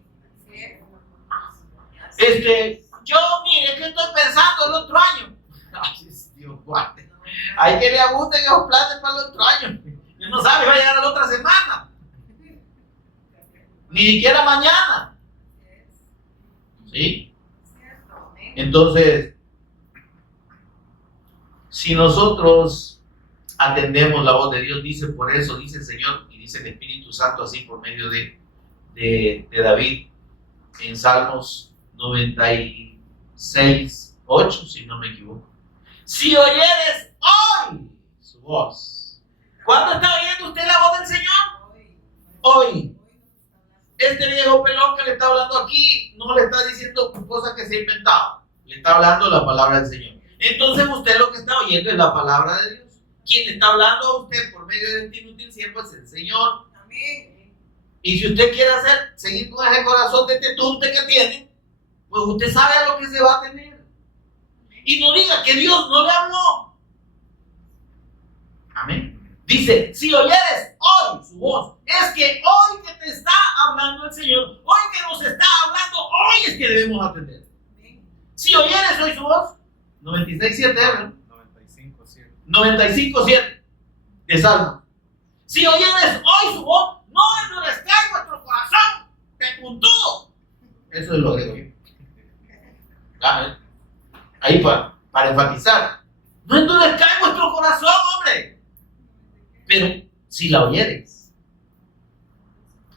Yo, mire, que estoy pensando el otro año. Ay, Dios, guarde. Hay que le ajusten esos planes para el otro año. Y no sabe, va a llegar la otra semana. Ni siquiera mañana. ¿Sí? Entonces, si nosotros atendemos la voz de Dios, dice por eso, dice el Señor y dice el Espíritu Santo así por medio de David en Salmos 96:8, si no me equivoco. Si oyeres hoy su voz. ¿Cuándo está oyendo usted la voz del Señor? Hoy. Este viejo pelón que le está hablando aquí no le está diciendo cosas que se ha inventado. Le está hablando la palabra del Señor. Entonces usted lo que está oyendo es la palabra de Dios. Quien le está hablando a usted por medio de este inútil siervo es el Señor. Amén. Y si usted quiere seguir con ese corazón de tetunte que tiene, pues usted sabe a lo que se va a tener. Y no diga que Dios no le habló. Amén. Dice, si oyeres hoy su voz, es que hoy que te está hablando el Señor, hoy que nos está hablando, hoy es que debemos atender. Si oyeres hoy su voz, 96:7, 95:7. 95:7 de Salmo. Si oyeres hoy su voz, no endurezcáis vuestro corazón de puntudo. Eso es lo que digo yo. Ahí para enfatizar. No endurezcáis vuestro corazón, hombre. Pero si la oyeres.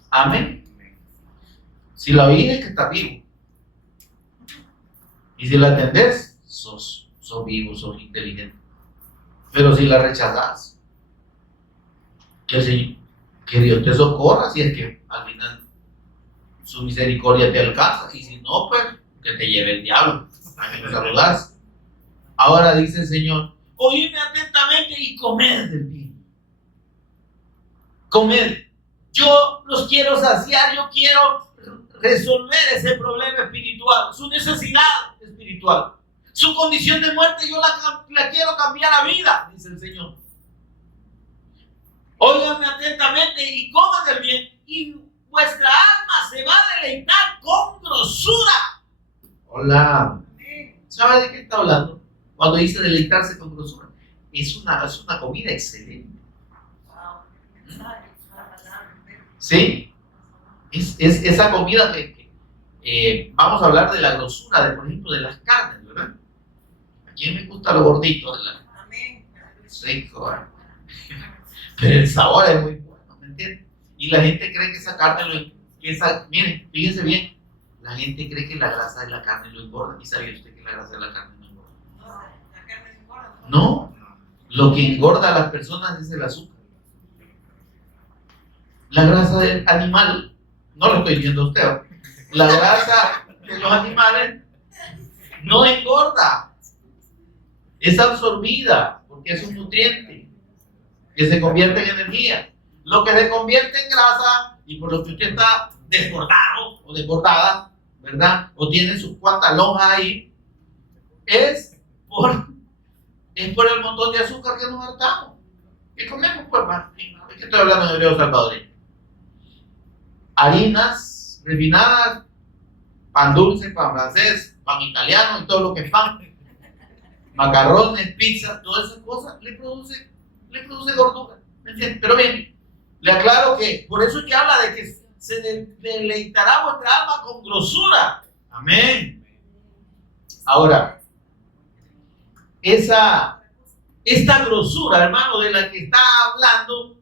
Amén. Si la oyeres, que estás vivo. Y si la atendés, sos vivo, sos inteligente. Pero si la rechazas, que Dios te socorra, si es que al final su misericordia te alcanza. Y si no, pues que te lleve el diablo. A que te saludas. Ahora dice el Señor: oídme atentamente y comed del bien. Comed. Yo los quiero saciar, yo quiero resolver ese problema espiritual, su necesidad espiritual, su condición de muerte. Yo la quiero cambiar a vida, dice el Señor. Óiganme atentamente y coman del bien, y vuestra alma se va a deleitar con grosura. Hola. ¿Sabe de qué está hablando? Cuando dice deleitarse con grosura, es una comida excelente. ¿Sí? Es esa comida que vamos a hablar de la grosura, por ejemplo, de las carnes, ¿verdad? ¿A quién me gusta lo gordito? Rico, ¿eh? Pero el sabor es muy bueno, ¿me entiendes? Y la gente cree que esa carne miren, fíjense bien, la gente cree que la grasa de la carne lo engorda. ¿Y sabía usted que la grasa de la carne no engorda? No, la carne engorda. No, lo que engorda a las personas es el azúcar. La grasa del animal, no lo estoy diciendo a usted, la grasa de los animales no engorda, es absorbida porque es un nutriente que se convierte en energía. Lo que se convierte en grasa, y por lo que usted está desbordado o desbordada, ¿verdad? O tiene sus cuantas lonjas ahí, es por el montón de azúcar que nos hartamos. ¿Qué comemos, pues, más? Es que estoy hablando en hebreo salvadoreño. Harinas refinadas, pan dulce, pan francés, pan italiano y todo lo que es pan, macarrones, pizza, todas esas cosas le produce gordura, ¿me entiendes? Pero bien, le aclaro que por eso es que habla de que se deleitará vuestra alma con grosura. Amén. Ahora, esta grosura, hermano, de la que está hablando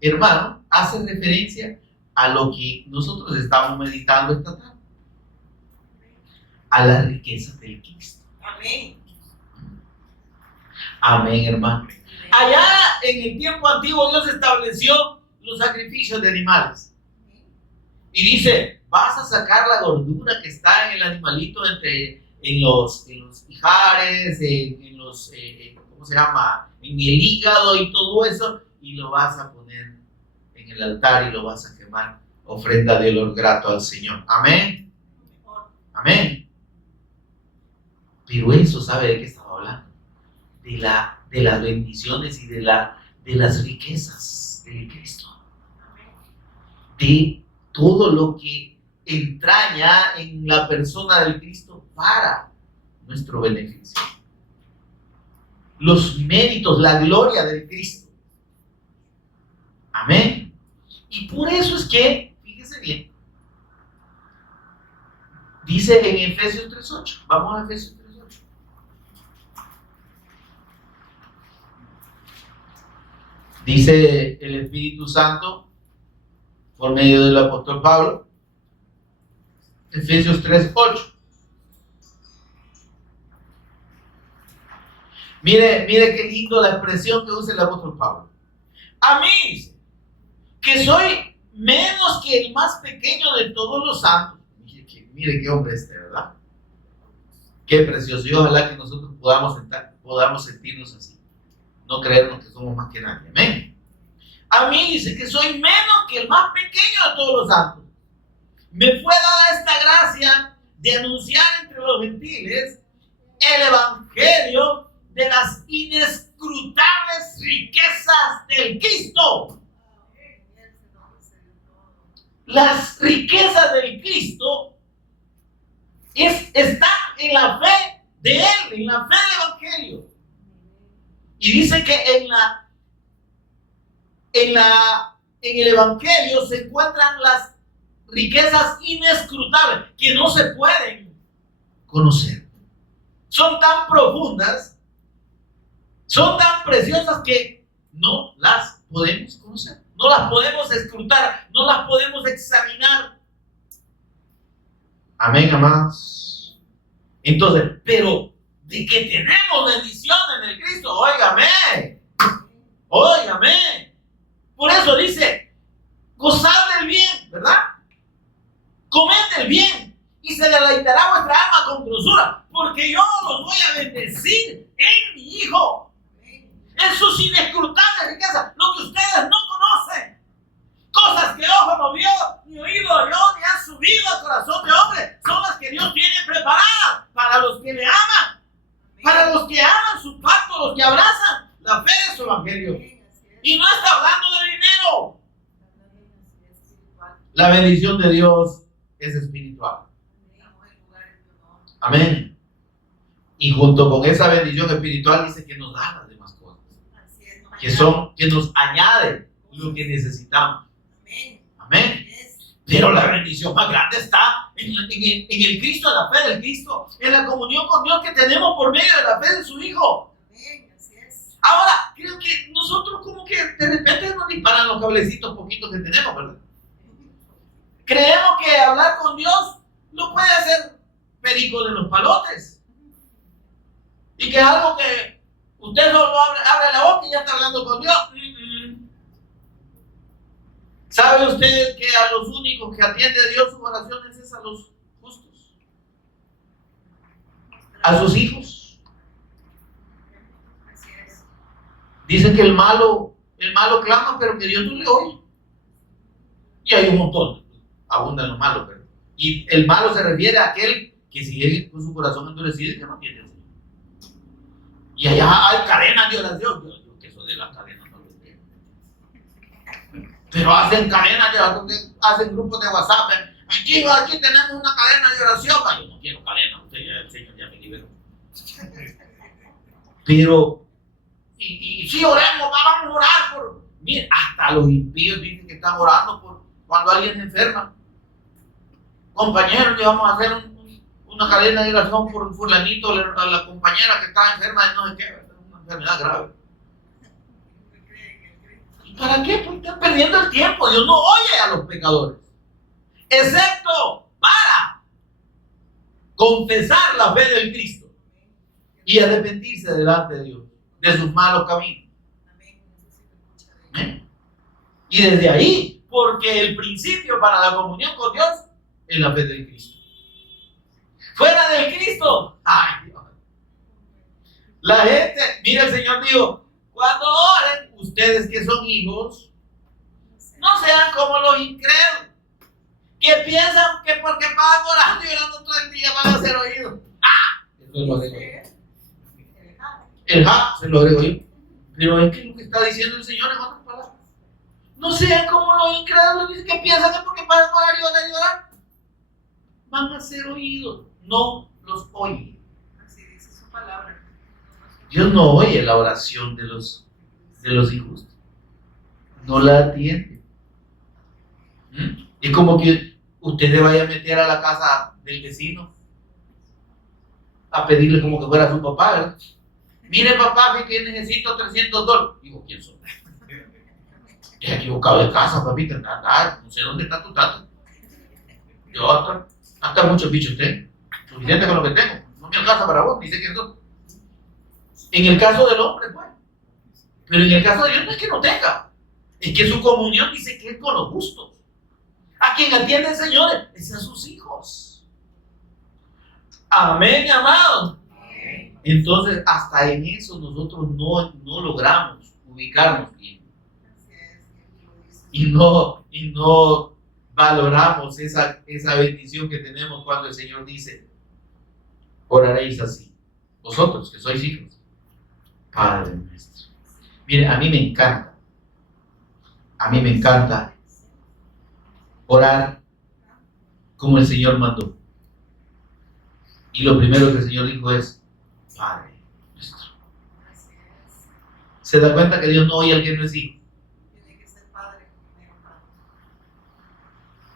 hermano, hace referencia a lo que nosotros estamos meditando esta tarde, a las riquezas del Cristo. Amén. Amén, hermano. Allá en el tiempo antiguo Dios estableció los sacrificios de animales. Y dice: vas a sacar la gordura que está en el animalito, en los ijares, en los, ¿cómo se llama? En el hígado y todo eso, y lo vas a poner en el altar y lo vas a quemar, ofrenda de olor grato al Señor. Amén. Amén. Pero eso, ¿sabe de qué estaba hablando? De las bendiciones y de las riquezas del Cristo. De todo lo que entraña en la persona del Cristo para nuestro beneficio. Los méritos, la gloria del Cristo. Amén. Y por eso es que, fíjese bien, dice en Efesios 3:8. Vamos a Efesios 3:8. Dice el Espíritu Santo por medio del apóstol Pablo, Efesios 3:8. Mire qué lindo la expresión que usa el apóstol Pablo. A mí, que soy menos que el más pequeño de todos los santos. Mire qué hombre ¿verdad? Qué precioso. Y ojalá que nosotros podamos sentirnos así. No creernos que somos más que nadie. Amén. A mí dice que soy menos que el más pequeño de todos los santos. Me fue dada esta gracia de anunciar entre los gentiles el evangelio de las inescrutables riquezas del Cristo. Las riquezas del Cristo están en la fe de Él, en la fe del evangelio. Y dice que en el Evangelio se encuentran las riquezas inescrutables que no se pueden conocer. Son tan profundas, son tan preciosas que no las podemos conocer, no las podemos escrutar, no las podemos examinar. Amén, amados. Entonces, pero de que tenemos bendición en el Cristo, óigame. Por eso dice, gozad del bien, ¿verdad? Comed del bien y se deleitará vuestra alma con grosura, porque yo los voy a bendecir en mi Hijo, en sus inescrutables riquezas, lo que ustedes no conocen, cosas que ojo no vio, ni oído oyó, ni han subido al corazón de hombre, son las que Dios tiene preparadas para los que le aman, para los que aman su pacto, los que abrazan la fe de su evangelio. Y no está hablando de dinero. La bendición de Dios es espiritual. Amén. Y junto con esa bendición espiritual dice que nos da las demás cosas, que nos añade lo que necesitamos. Amén. Pero la bendición más grande está en el Cristo, en la fe del Cristo, en la comunión con Dios que tenemos por medio de la fe de su Hijo. Ahora, creo que nosotros como que de repente nos disparan los cablecitos poquitos que tenemos, ¿verdad? Creemos que hablar con Dios lo puede hacer perico de los palotes. Y que es algo que usted solo abre la boca y ya está hablando con Dios. ¿Sabe usted que a los únicos que atiende a Dios sus oraciones es a los justos? A sus hijos. Dicen que el malo clama, pero que Dios no le oye. Y hay un montón, abundan los malos, pero. Y el malo se refiere a aquel que sigue con su corazón endurecido y que no tiene al Señor. Y allá hay cadenas de oración. Yo que eso de las cadenas no lo entiendo. Pero hacen cadenas de oración, hacen grupos de WhatsApp. Aquí tenemos una cadena de oración. Yo no quiero cadena, usted ya, el Señor ya me liberó. Pero y si oremos, vamos a orar por. Mire, hasta los impíos dicen que están orando por cuando alguien se enferma. Compañeros, le vamos a hacer una cadena de oración por fulanito, a la compañera que está enferma de no sé qué, una enfermedad grave. ¿Y para qué? Porque están perdiendo el tiempo. Dios no oye a los pecadores, excepto para confesar la fe del Cristo y arrepentirse delante de Dios de sus malos caminos. ¿Eh? Y desde ahí, porque el principio para la comunión con Dios es la fe del Cristo. Fuera del Cristo, ay Dios. La gente, mira, el Señor dijo, cuando oren, ustedes que son hijos, no sean como los incrédulos, que piensan que porque van orando y orando todo el día van a ser oídos. Eso lo digo yo. El se lo agrego yo. Pero es que lo que está diciendo el Señor en otras palabras. No sean como los incrédulos, dice que piensan que porque van a orar y orar van a ser oídos. No los oye. Así dice su palabra. Dios no oye la oración de los injustos. No la atiende. Es como que usted le vaya a meter a la casa del vecino a pedirle como que fuera su papá, ¿verdad? Mire, papá, que necesito $300. Digo, ¿quién son? Te has equivocado de casa, papita. No sé dónde está tu tato. Yo hasta muchos bichos tengo. Suficiente con lo que tengo. No me alcanza para vos, dice que no. En el caso del hombre, pues. Pero en el caso de Dios no es que no tenga. Es que su comunión dice que es con los justos. A quien atiende el Señor es a sus hijos. Amén, amados. Entonces, hasta en eso nosotros no logramos ubicarnos bien. Y no valoramos esa bendición que tenemos cuando el Señor dice, oraréis así, vosotros que sois hijos, Padre nuestro. Miren, a mí me encanta orar como el Señor mandó. Y lo primero que el Señor dijo es, Padre nuestro. se da cuenta que Dios no oye al que no es hijo. Tiene que ser padre primero.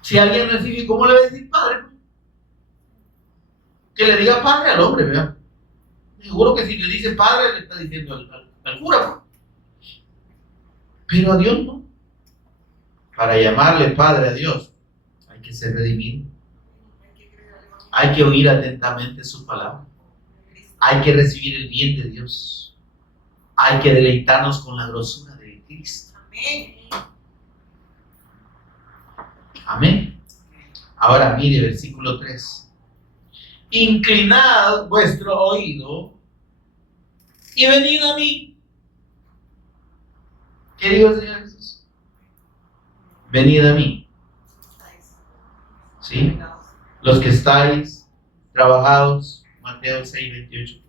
Si alguien no es hijo, ¿cómo le va a decir padre? Que le diga padre al hombre, ¿verdad? Seguro que si le dice padre, le está diciendo al cura. Pero a Dios no. Para llamarle padre a Dios, hay que ser redimido. Hay que oír atentamente su palabra. Hay que recibir el bien de Dios. Hay que deleitarnos con la grosura de Cristo. Amén. Amén. Ahora mire versículo 3. Inclinad vuestro oído y venid a mí. ¿Qué dijo el Señor Jesús? Venid a mí. ¿Sí? Los que estáis trabajados. Mateo 6, 28.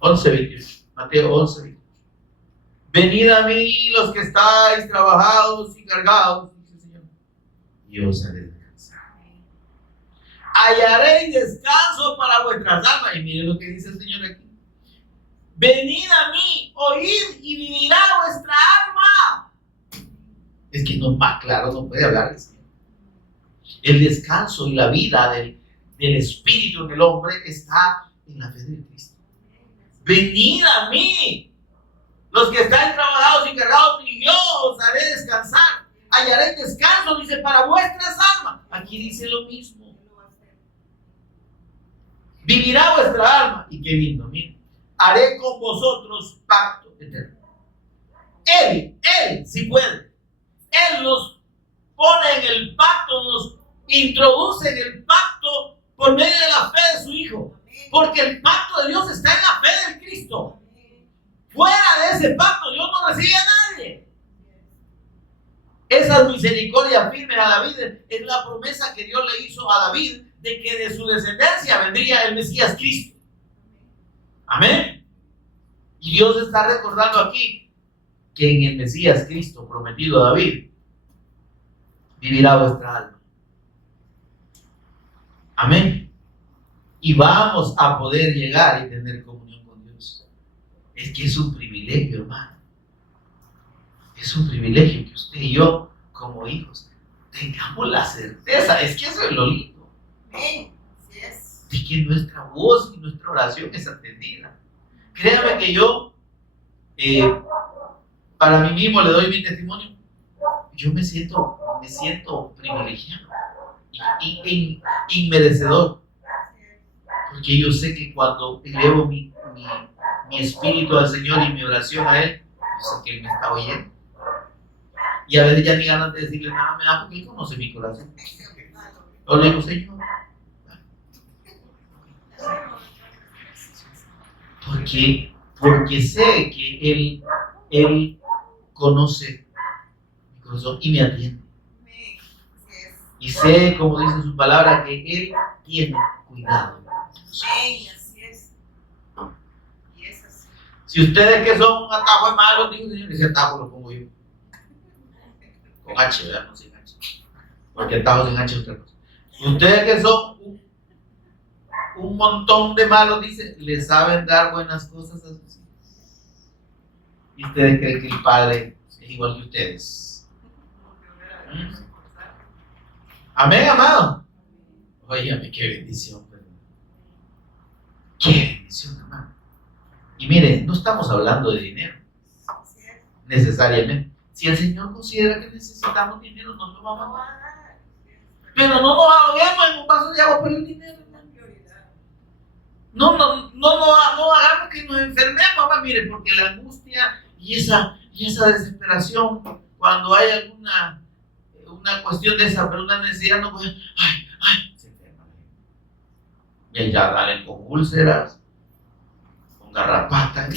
11, 28. Mateo 11, 28. Venid a mí los que estáis trabajados y cargados, dice el Señor, y os haré descansar. Hallaréis descanso para vuestras almas. Y mire lo que dice el Señor aquí. Venid a mí, oíd y vivirá vuestra alma. Es que no, más claro no puede hablar el Señor. El descanso y la vida del espíritu en el hombre está en la fe de Cristo. Venid a mí, los que estáis trabajados y cargados, y yo os haré descansar. Hallaréis descanso, dice, para vuestras almas. Aquí dice lo mismo. Vivirá vuestra alma. Y qué lindo, miren. Haré con vosotros pacto eterno. Él, si puede. Él nos pone en el pacto, nos introduce en el pacto por medio de la fe de su Hijo. Porque el pacto de Dios está en la fe del Cristo. Fuera de ese pacto Dios no recibe a nadie. Esa misericordia firme a David es la promesa que Dios le hizo a David de que de su descendencia vendría el Mesías Cristo. Amén. Y Dios está recordando aquí que en el Mesías Cristo prometido a David vivirá vuestra alma. Amén. Y vamos a poder llegar y tener comunión con Dios. Es que es un privilegio, hermano. Es un privilegio que usted y yo, como hijos, tengamos la certeza. Es que eso es lo lindo. Amén. Así es. De que nuestra voz y nuestra oración es atendida. Créame que yo, para mí mismo le doy mi testimonio. Yo me siento privilegiado y inmerecedor. Porque yo sé que cuando elevo mi espíritu al Señor y mi oración a Él, yo sé que Él me está oyendo. Y a veces ya ni ganas de decirle nada me da porque Él conoce mi corazón. Yo le digo, Señor, porque sé que Él conoce mi corazón y me atiende. Y sé, como dice su palabra, que Él tiene cuidado. Amén, así es. Y es así. Si ustedes que son un atajo de malos, digo, Señor, ese atajo lo pongo yo. Con H, ¿verdad? No sin H. Porque atajo sin H es otra cosa. Ustedes que son un montón de malos, dice, le saben dar buenas cosas a sus hijos. Y ustedes creen que el Padre es igual que ustedes. Amén, amado. Óyame, qué bendición. Qué bendición, hermano. Y mire, no estamos hablando de dinero, necesariamente. Si el Señor considera que necesitamos dinero, nos lo va a mandar. Pero no nos ahoguemos en un vaso de agua por el dinero, hermano. No hagamos que nos enfermemos, mamá. Mire, porque la angustia y esa desesperación, cuando hay alguna cuestión de esa, pero una necesidad, no puede, se enferma. Y ya salen con úlceras, con garrapatas.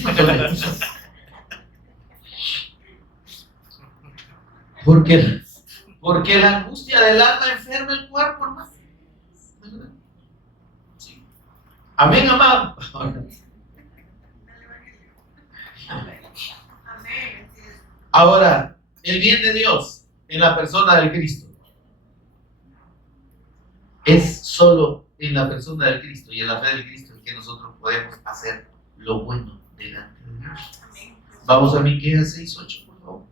Porque la angustia del alma enferma el cuerpo, hermano. Sí. Amén, amado. Ahora, el bien de Dios en la persona del Cristo es solo en la persona del Cristo y en la fe del Cristo que nosotros podemos hacer lo bueno delante de Dios. Vamos a Miqueas 6:8, por favor.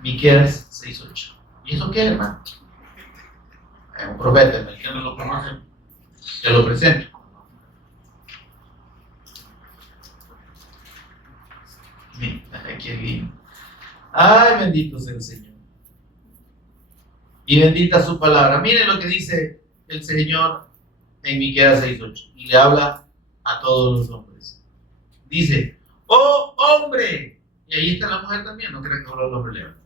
Miqueas 6:8. ¿Y eso qué, hermano? Es un profeta, el que no lo conoce, te lo presento. Qué bien. Ay, bendito sea el Señor. Y bendita su palabra. Miren lo que dice el Señor en Miqueas 6:8. Y le habla a todos los hombres. Dice: oh hombre. Y ahí está la mujer también. No crean que ahora el hombre le habla.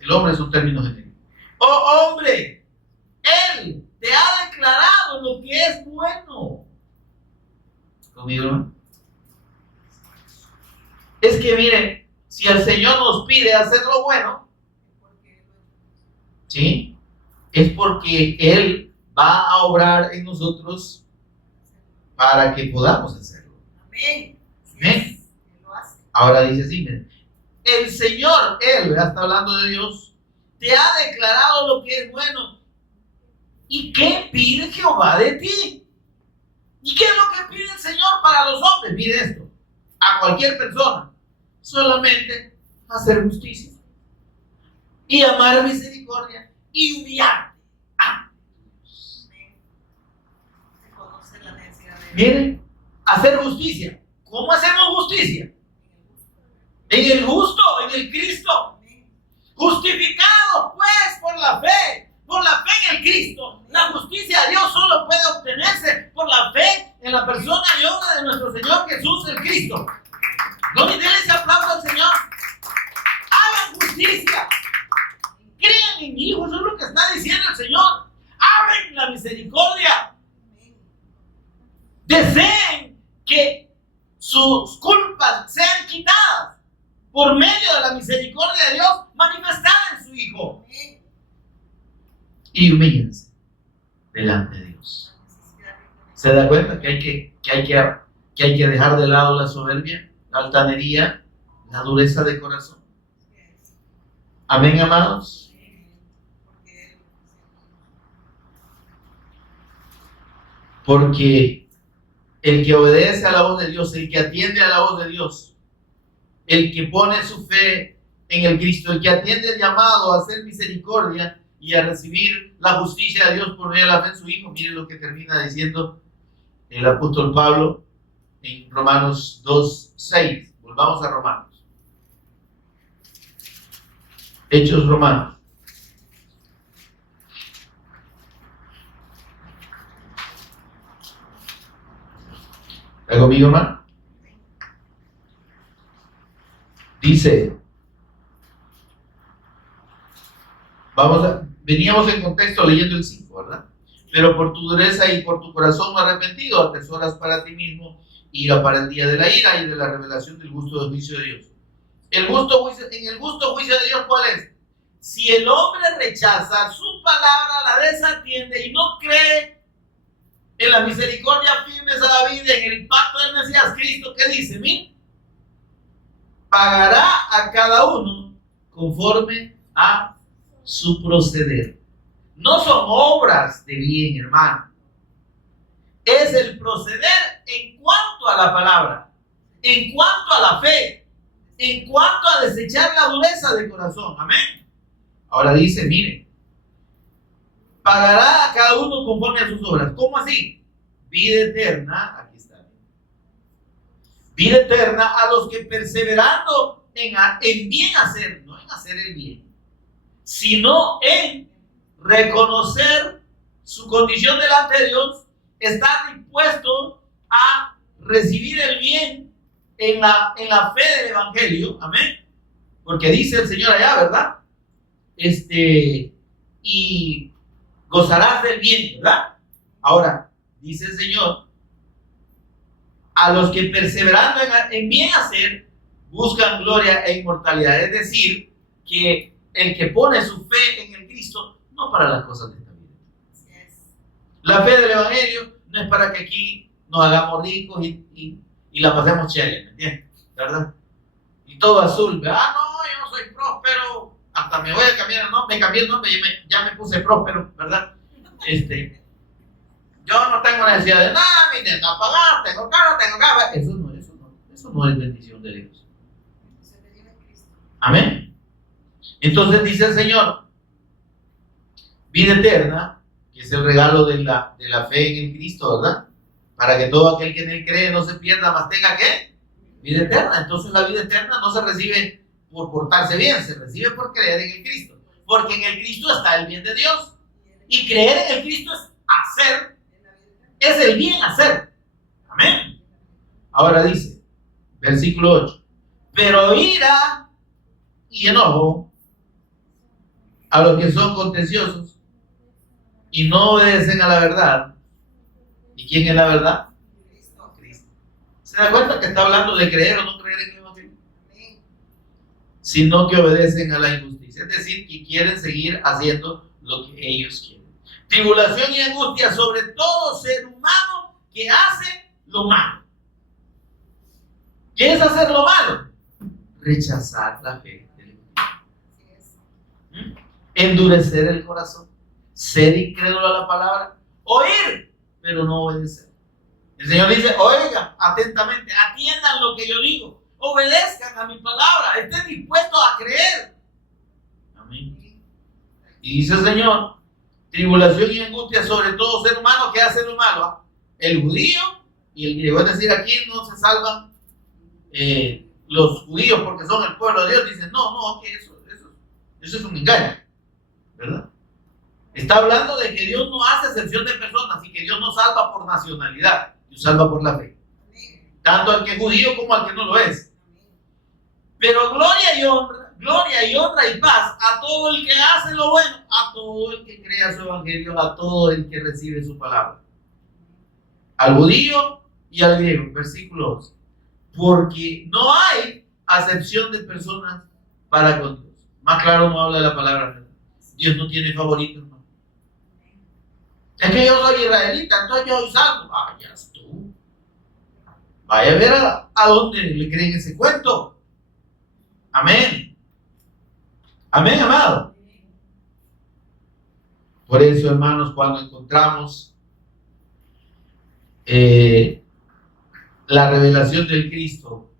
El hombre es un término genérico. Oh hombre. Él te ha declarado lo que es bueno. ¿Conmigo, no? Es que miren, si el Señor nos pide hacer lo bueno, ¿sí? Es porque Él va a obrar en nosotros para que podamos hacerlo. Amén. Amén. Ahora dice así, miren, el Señor, Él, ya está hablando de Dios, te ha declarado lo que es bueno. ¿Y qué pide Jehová de ti? ¿Y qué es lo que pide el Señor para los hombres? Pide esto, a cualquier persona. Solamente hacer justicia y amar a misericordia y humillarte. Miren, hacer justicia. ¿Cómo hacemos justicia? En el justo, en el Cristo. Justificados pues por la fe en el Cristo. La justicia de Dios solo puede obtenerse por la fe en la persona y obra de nuestro Señor Jesús el Cristo. No le den ese aplauso al Señor. Hagan justicia. Crean en mi Hijo. Eso es lo que está diciendo el Señor. Abren la misericordia. Deseen que sus culpas sean quitadas por medio de la misericordia de Dios manifestada en su Hijo. Y humíllense delante de Dios. ¿Se da cuenta que hay que dejar de lado la soberbia, la altanería, la dureza de corazón? Amén, amados. Porque el que obedece a la voz de Dios, el que atiende a la voz de Dios, el que pone su fe en el Cristo, el que atiende el llamado a hacer misericordia y a recibir la justicia de Dios por medio de la fe en su Hijo. Miren lo que termina diciendo el apóstol Pablo en Romanos 2:6. Volvamos a Romanos. Hechos Romanos. ¿Está conmigo, hermano? Dice, veníamos en contexto leyendo el 5, ¿verdad? Pero por tu dureza y por tu corazón no arrepentido, atesoras para ti mismo ira para el día de la ira y de la revelación del justo juicio de Dios. En el justo juicio de Dios, ¿cuál es? Si el hombre rechaza su palabra, la desatiende y no cree en la misericordia firme a la vida, en el pacto del Mesías Cristo, ¿qué dice? Mira, pagará a cada uno conforme a su proceder. No son obras de bien, hermano. Es el proceder en cuanto a la palabra, en cuanto a la fe, en cuanto a desechar la dureza de corazón. Amén. Ahora dice, miren, pagará a cada uno conforme a sus obras. ¿Cómo así? Vida eterna, aquí está. Vida eterna a los que perseverando en bien hacer, no en hacer el bien, sino en reconocer su condición delante de Dios, estar dispuesto a recibir el bien en la fe del Evangelio. Amén. Porque dice el Señor allá, ¿verdad? Y gozarás del bien, ¿verdad? Ahora, dice el Señor, a los que perseverando en bien hacer, buscan gloria e inmortalidad. Es decir, que el que pone su fe en el Cristo, no para las cosas de esta vida. La fe del Evangelio no es para que aquí nos hagamos ricos y la pasemos chévere, ¿me entiendes? ¿Verdad? Y todo azul, ¿verdad? No, yo no soy próspero, hasta me voy a cambiar el nombre, me cambié el nombre y ya me puse próspero, ¿verdad? Yo Yo no tengo necesidad de nada, mi neta pagar, tengo carro, tengo casa. Eso no es bendición de Dios. Amén. Entonces dice el Señor, vida eterna, que es el regalo de la fe en el Cristo, ¿verdad? Para que todo aquel que en él cree no se pierda, mas tenga ¿qué? Vida eterna. Entonces la vida eterna no se recibe por portarse bien, se recibe por creer en el Cristo. Porque en el Cristo está el bien de Dios. Y creer en el Cristo es hacer, es el bien hacer. Amén. Ahora dice, versículo 8, pero ira y enojo a los que son contenciosos y no obedecen a la verdad. ¿Y quién es la verdad? Cristo. ¿Se da cuenta que está hablando de creer o no creer en el Evangelio? Sino que obedecen a la injusticia, es decir, que quieren seguir haciendo lo que ellos quieren. Tribulación y angustia sobre todo ser humano que hace lo malo. ¿Qué es hacer lo malo? Rechazar la fe del Evangelio. Endurecer el corazón, ser incrédulo a la palabra, oír, pero no obedecer. El Señor dice, oigan atentamente, atiendan lo que yo digo, obedezcan a mi palabra, estén dispuestos a creer. Amén. Y dice el Señor, tribulación y angustia sobre todo ser humano que hace lo malo. El judío y el griego, es decir, aquí no se salvan los judíos porque son el pueblo de Dios. Dicen, no, que eso es un engaño, ¿verdad? Está hablando de que Dios no hace excepción de personas y que Dios no salva por nacionalidad, Dios salva por la fe, tanto al que es judío como al que no lo es. Pero gloria y honra y paz a todo el que hace lo bueno, a todo el que crea su evangelio, a todo el que recibe su palabra, al judío y al griego. Versículo 11, porque no hay acepción de personas para con Dios. Más claro no habla de la palabra, ¿verdad? Dios no tiene favoritos, hermano. Es que yo soy israelita, entonces yo soy salvo. Vayas tú. Vaya a ver a dónde le creen ese cuento. Amén. Amén, amado. Por eso, hermanos, cuando encontramos la revelación del Cristo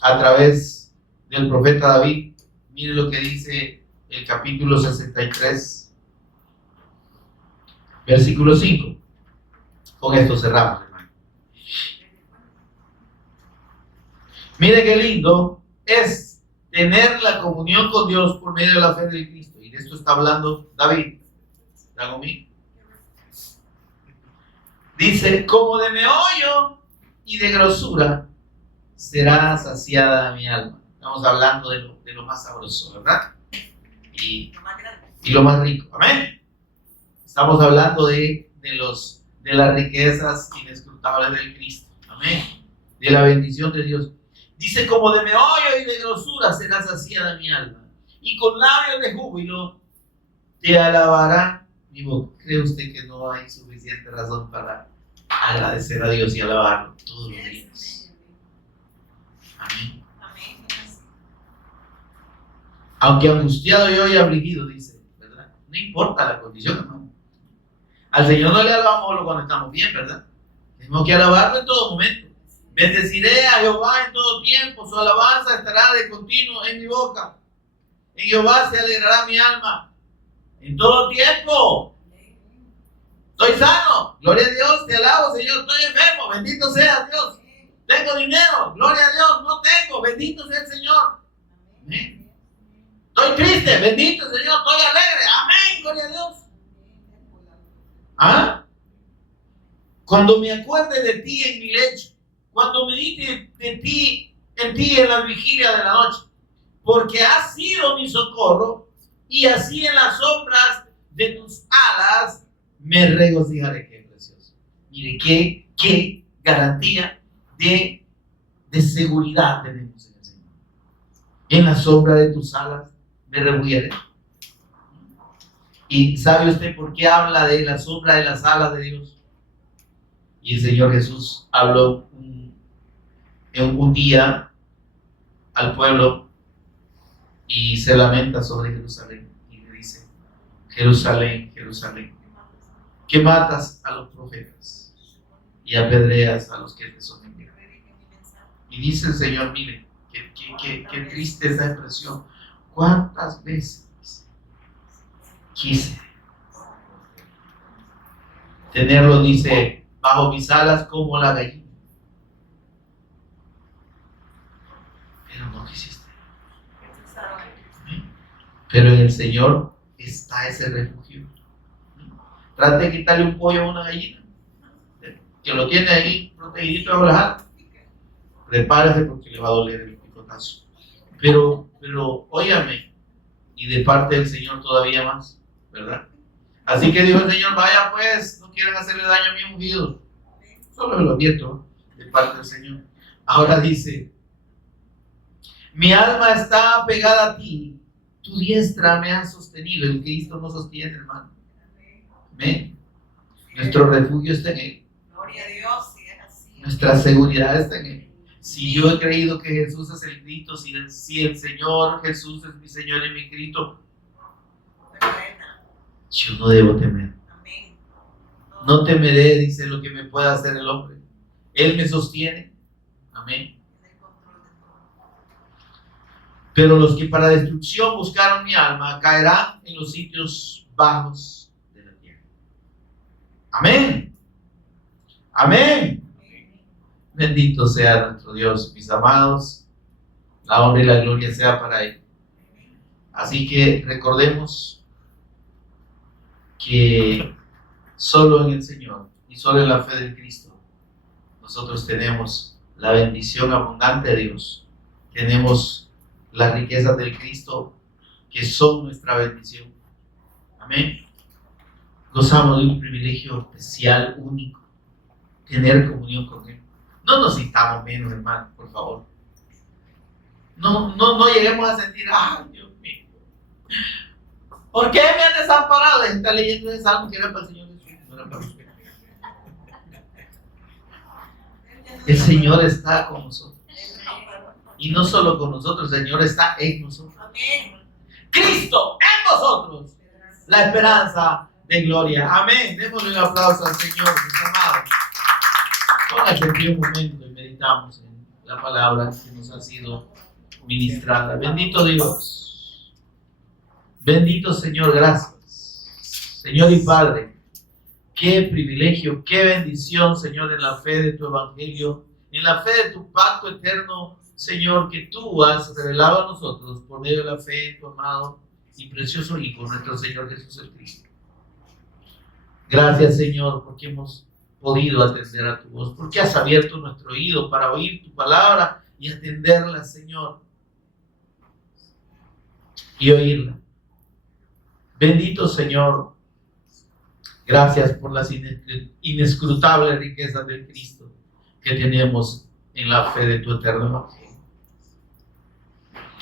a través del profeta David, mire lo que dice el capítulo 63, versículo 5. Con esto cerramos, hermano. Mire qué lindo es tener la comunión con Dios por medio de la fe del Cristo. Y de esto está hablando David. ¿Está conmigo? Dice, como de meollo y de grosura será saciada mi alma. Estamos hablando de lo más sabroso, ¿verdad? Y lo más rico. Amén. Estamos hablando de las riquezas inescrutables del Cristo. Amén. De la bendición de Dios. Dice, como de meollo y de grosura será saciada mi alma, y con labios de júbilo te alabará mi boca. ¿Cree usted que no hay suficiente razón para agradecer a Dios y alabarlo todos los días? Amén. Aunque angustiado yo y afligido, dice, ¿verdad? No importa la condición, hermano. Al Señor no le alabamos solo cuando estamos bien, ¿verdad? Tenemos que alabarlo en todo momento. Bendeciré a Jehová en todo tiempo, su alabanza estará de continuo en mi boca. En Jehová se alegrará mi alma en todo tiempo. Estoy sano, gloria a Dios, te alabo, Señor. Estoy enfermo, bendito sea Dios. Tengo dinero, gloria a Dios. No tengo, bendito sea el Señor. Amén. Estoy triste, bendito Señor. Estoy alegre, amén, gloria a Dios. ¿Ah? Cuando me acuerde de ti en mi lecho, cuando medite en ti en la vigilia de la noche, porque has sido mi socorro, y así en las sombras de tus alas me regocijaré. Qué precioso. Mire, qué garantía de seguridad tenemos en el Señor. En la sombra de tus alas me regocijaré. ¿Y sabe usted por qué habla de la sombra de las alas de Dios? Y el Señor Jesús habló un día al pueblo y se lamenta sobre Jerusalén y le dice, Jerusalén, Jerusalén, que matas a los profetas y apedreas a los que te son enviados. Y dice el Señor, miren, qué triste esa expresión. ¿Cuántas veces quise tenerlo, dice, bajo mis alas como la gallina? Pero no quisiste. Pero en el Señor está ese refugio. Trate de quitarle un pollo a una gallina, que lo tiene ahí protegidito bajo las alas. Prepárese porque le va a doler el picotazo. Pero óyame, y de parte del Señor todavía más, ¿verdad? Así que dijo el Señor, vaya pues, no quieran hacerle daño a mi ungido. Solo lo advierto de parte del Señor. Ahora dice, mi alma está pegada a ti, tu diestra me ha sostenido. El Cristo nos sostiene, hermano. Amén. Nuestro refugio está en Él. Gloria a Dios, si es así. Nuestra seguridad está en Él. Si yo he creído que Jesús es el Cristo, si el Señor Jesús es mi Señor y mi Cristo, yo no debo temer. Amén. No temeré, dice, lo que me pueda hacer el hombre. Él me sostiene. Amén. Pero los que para destrucción buscaron mi alma caerán en los sitios bajos de la tierra. Amén. Amén. Bendito sea nuestro Dios, mis amados. La honra y la gloria sea para Él. Así que recordemos que solo en el Señor y solo en la fe del Cristo nosotros tenemos la bendición abundante de Dios. Tenemos las riquezas del Cristo que son nuestra bendición. Amén. Gozamos de un privilegio especial, único, tener comunión con Él. No nos sintamos menos, hermano, por favor. No lleguemos a sentir, ay, Dios mío, ¿por qué me han desamparado? Está leyendo ese salmo que era para el Señor Jesús, no era para usted. El Señor está con nosotros. Y no solo con nosotros, el Señor está en nosotros. Amén. Cristo en nosotros, la esperanza de gloria. Amén. Démosle un aplauso al Señor, mis amados. Póngase aquí un momento y meditamos en la palabra que nos ha sido ministrada. Bendito Dios. Bendito Señor, gracias. Señor y Padre, qué privilegio, qué bendición, Señor, en la fe de tu evangelio, en la fe de tu pacto eterno, Señor, que tú has revelado a nosotros por medio de la fe en tu amado y precioso Hijo, nuestro Señor Jesús el Cristo. Gracias, Señor, porque hemos podido atender a tu voz, porque has abierto nuestro oído para oír tu palabra y atenderla, Señor, y oírla. Bendito Señor, gracias por las inescrutables riquezas del Cristo que tenemos en la fe de tu eterno evangelio.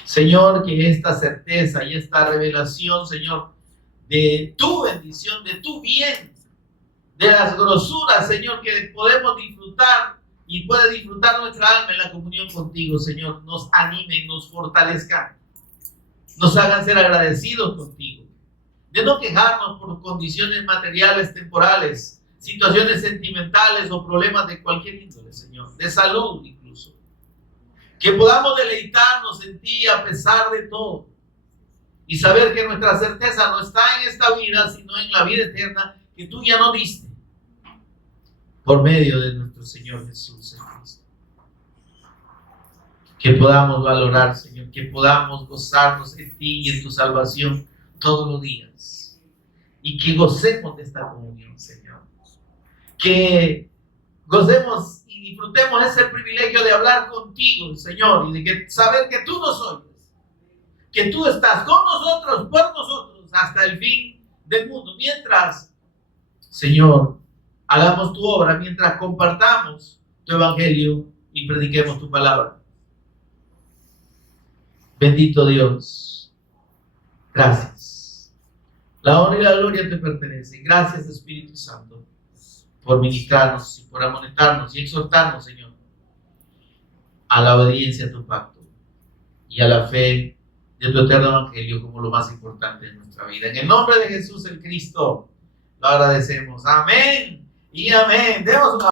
Señor, que esta certeza y esta revelación, Señor, de tu bendición, de tu bien, de las grosuras, Señor, que podemos disfrutar y puede disfrutar nuestra alma en la comunión contigo, Señor, nos animen, nos fortalezcan, nos hagan ser agradecidos contigo, de no quejarnos por condiciones materiales temporales, situaciones sentimentales o problemas de cualquier índole, Señor, de salud incluso, que podamos deleitarnos en ti a pesar de todo y saber que nuestra certeza no está en esta vida, sino en la vida eterna que tú ya nos diste por medio de nuestro Señor Jesús en Cristo. Que podamos valorar, Señor, que podamos gozarnos en ti y en tu salvación todos los días. Y que gocemos de esta comunión, Señor. Que gocemos y disfrutemos ese privilegio de hablar contigo, Señor, y de saber que tú nos oyes, que tú estás con nosotros, por nosotros, hasta el fin del mundo. Mientras, Señor, hagamos tu obra, mientras compartamos tu evangelio y prediquemos tu palabra. Bendito Dios, gracias. La honra y la gloria te pertenecen. Gracias, Espíritu Santo, por ministrarnos y por amonestarnos y exhortarnos, Señor, a la obediencia a tu pacto y a la fe de tu eterno evangelio como lo más importante de nuestra vida. En el nombre de Jesús el Cristo, Lo agradecemos. Amén y amén. Demos una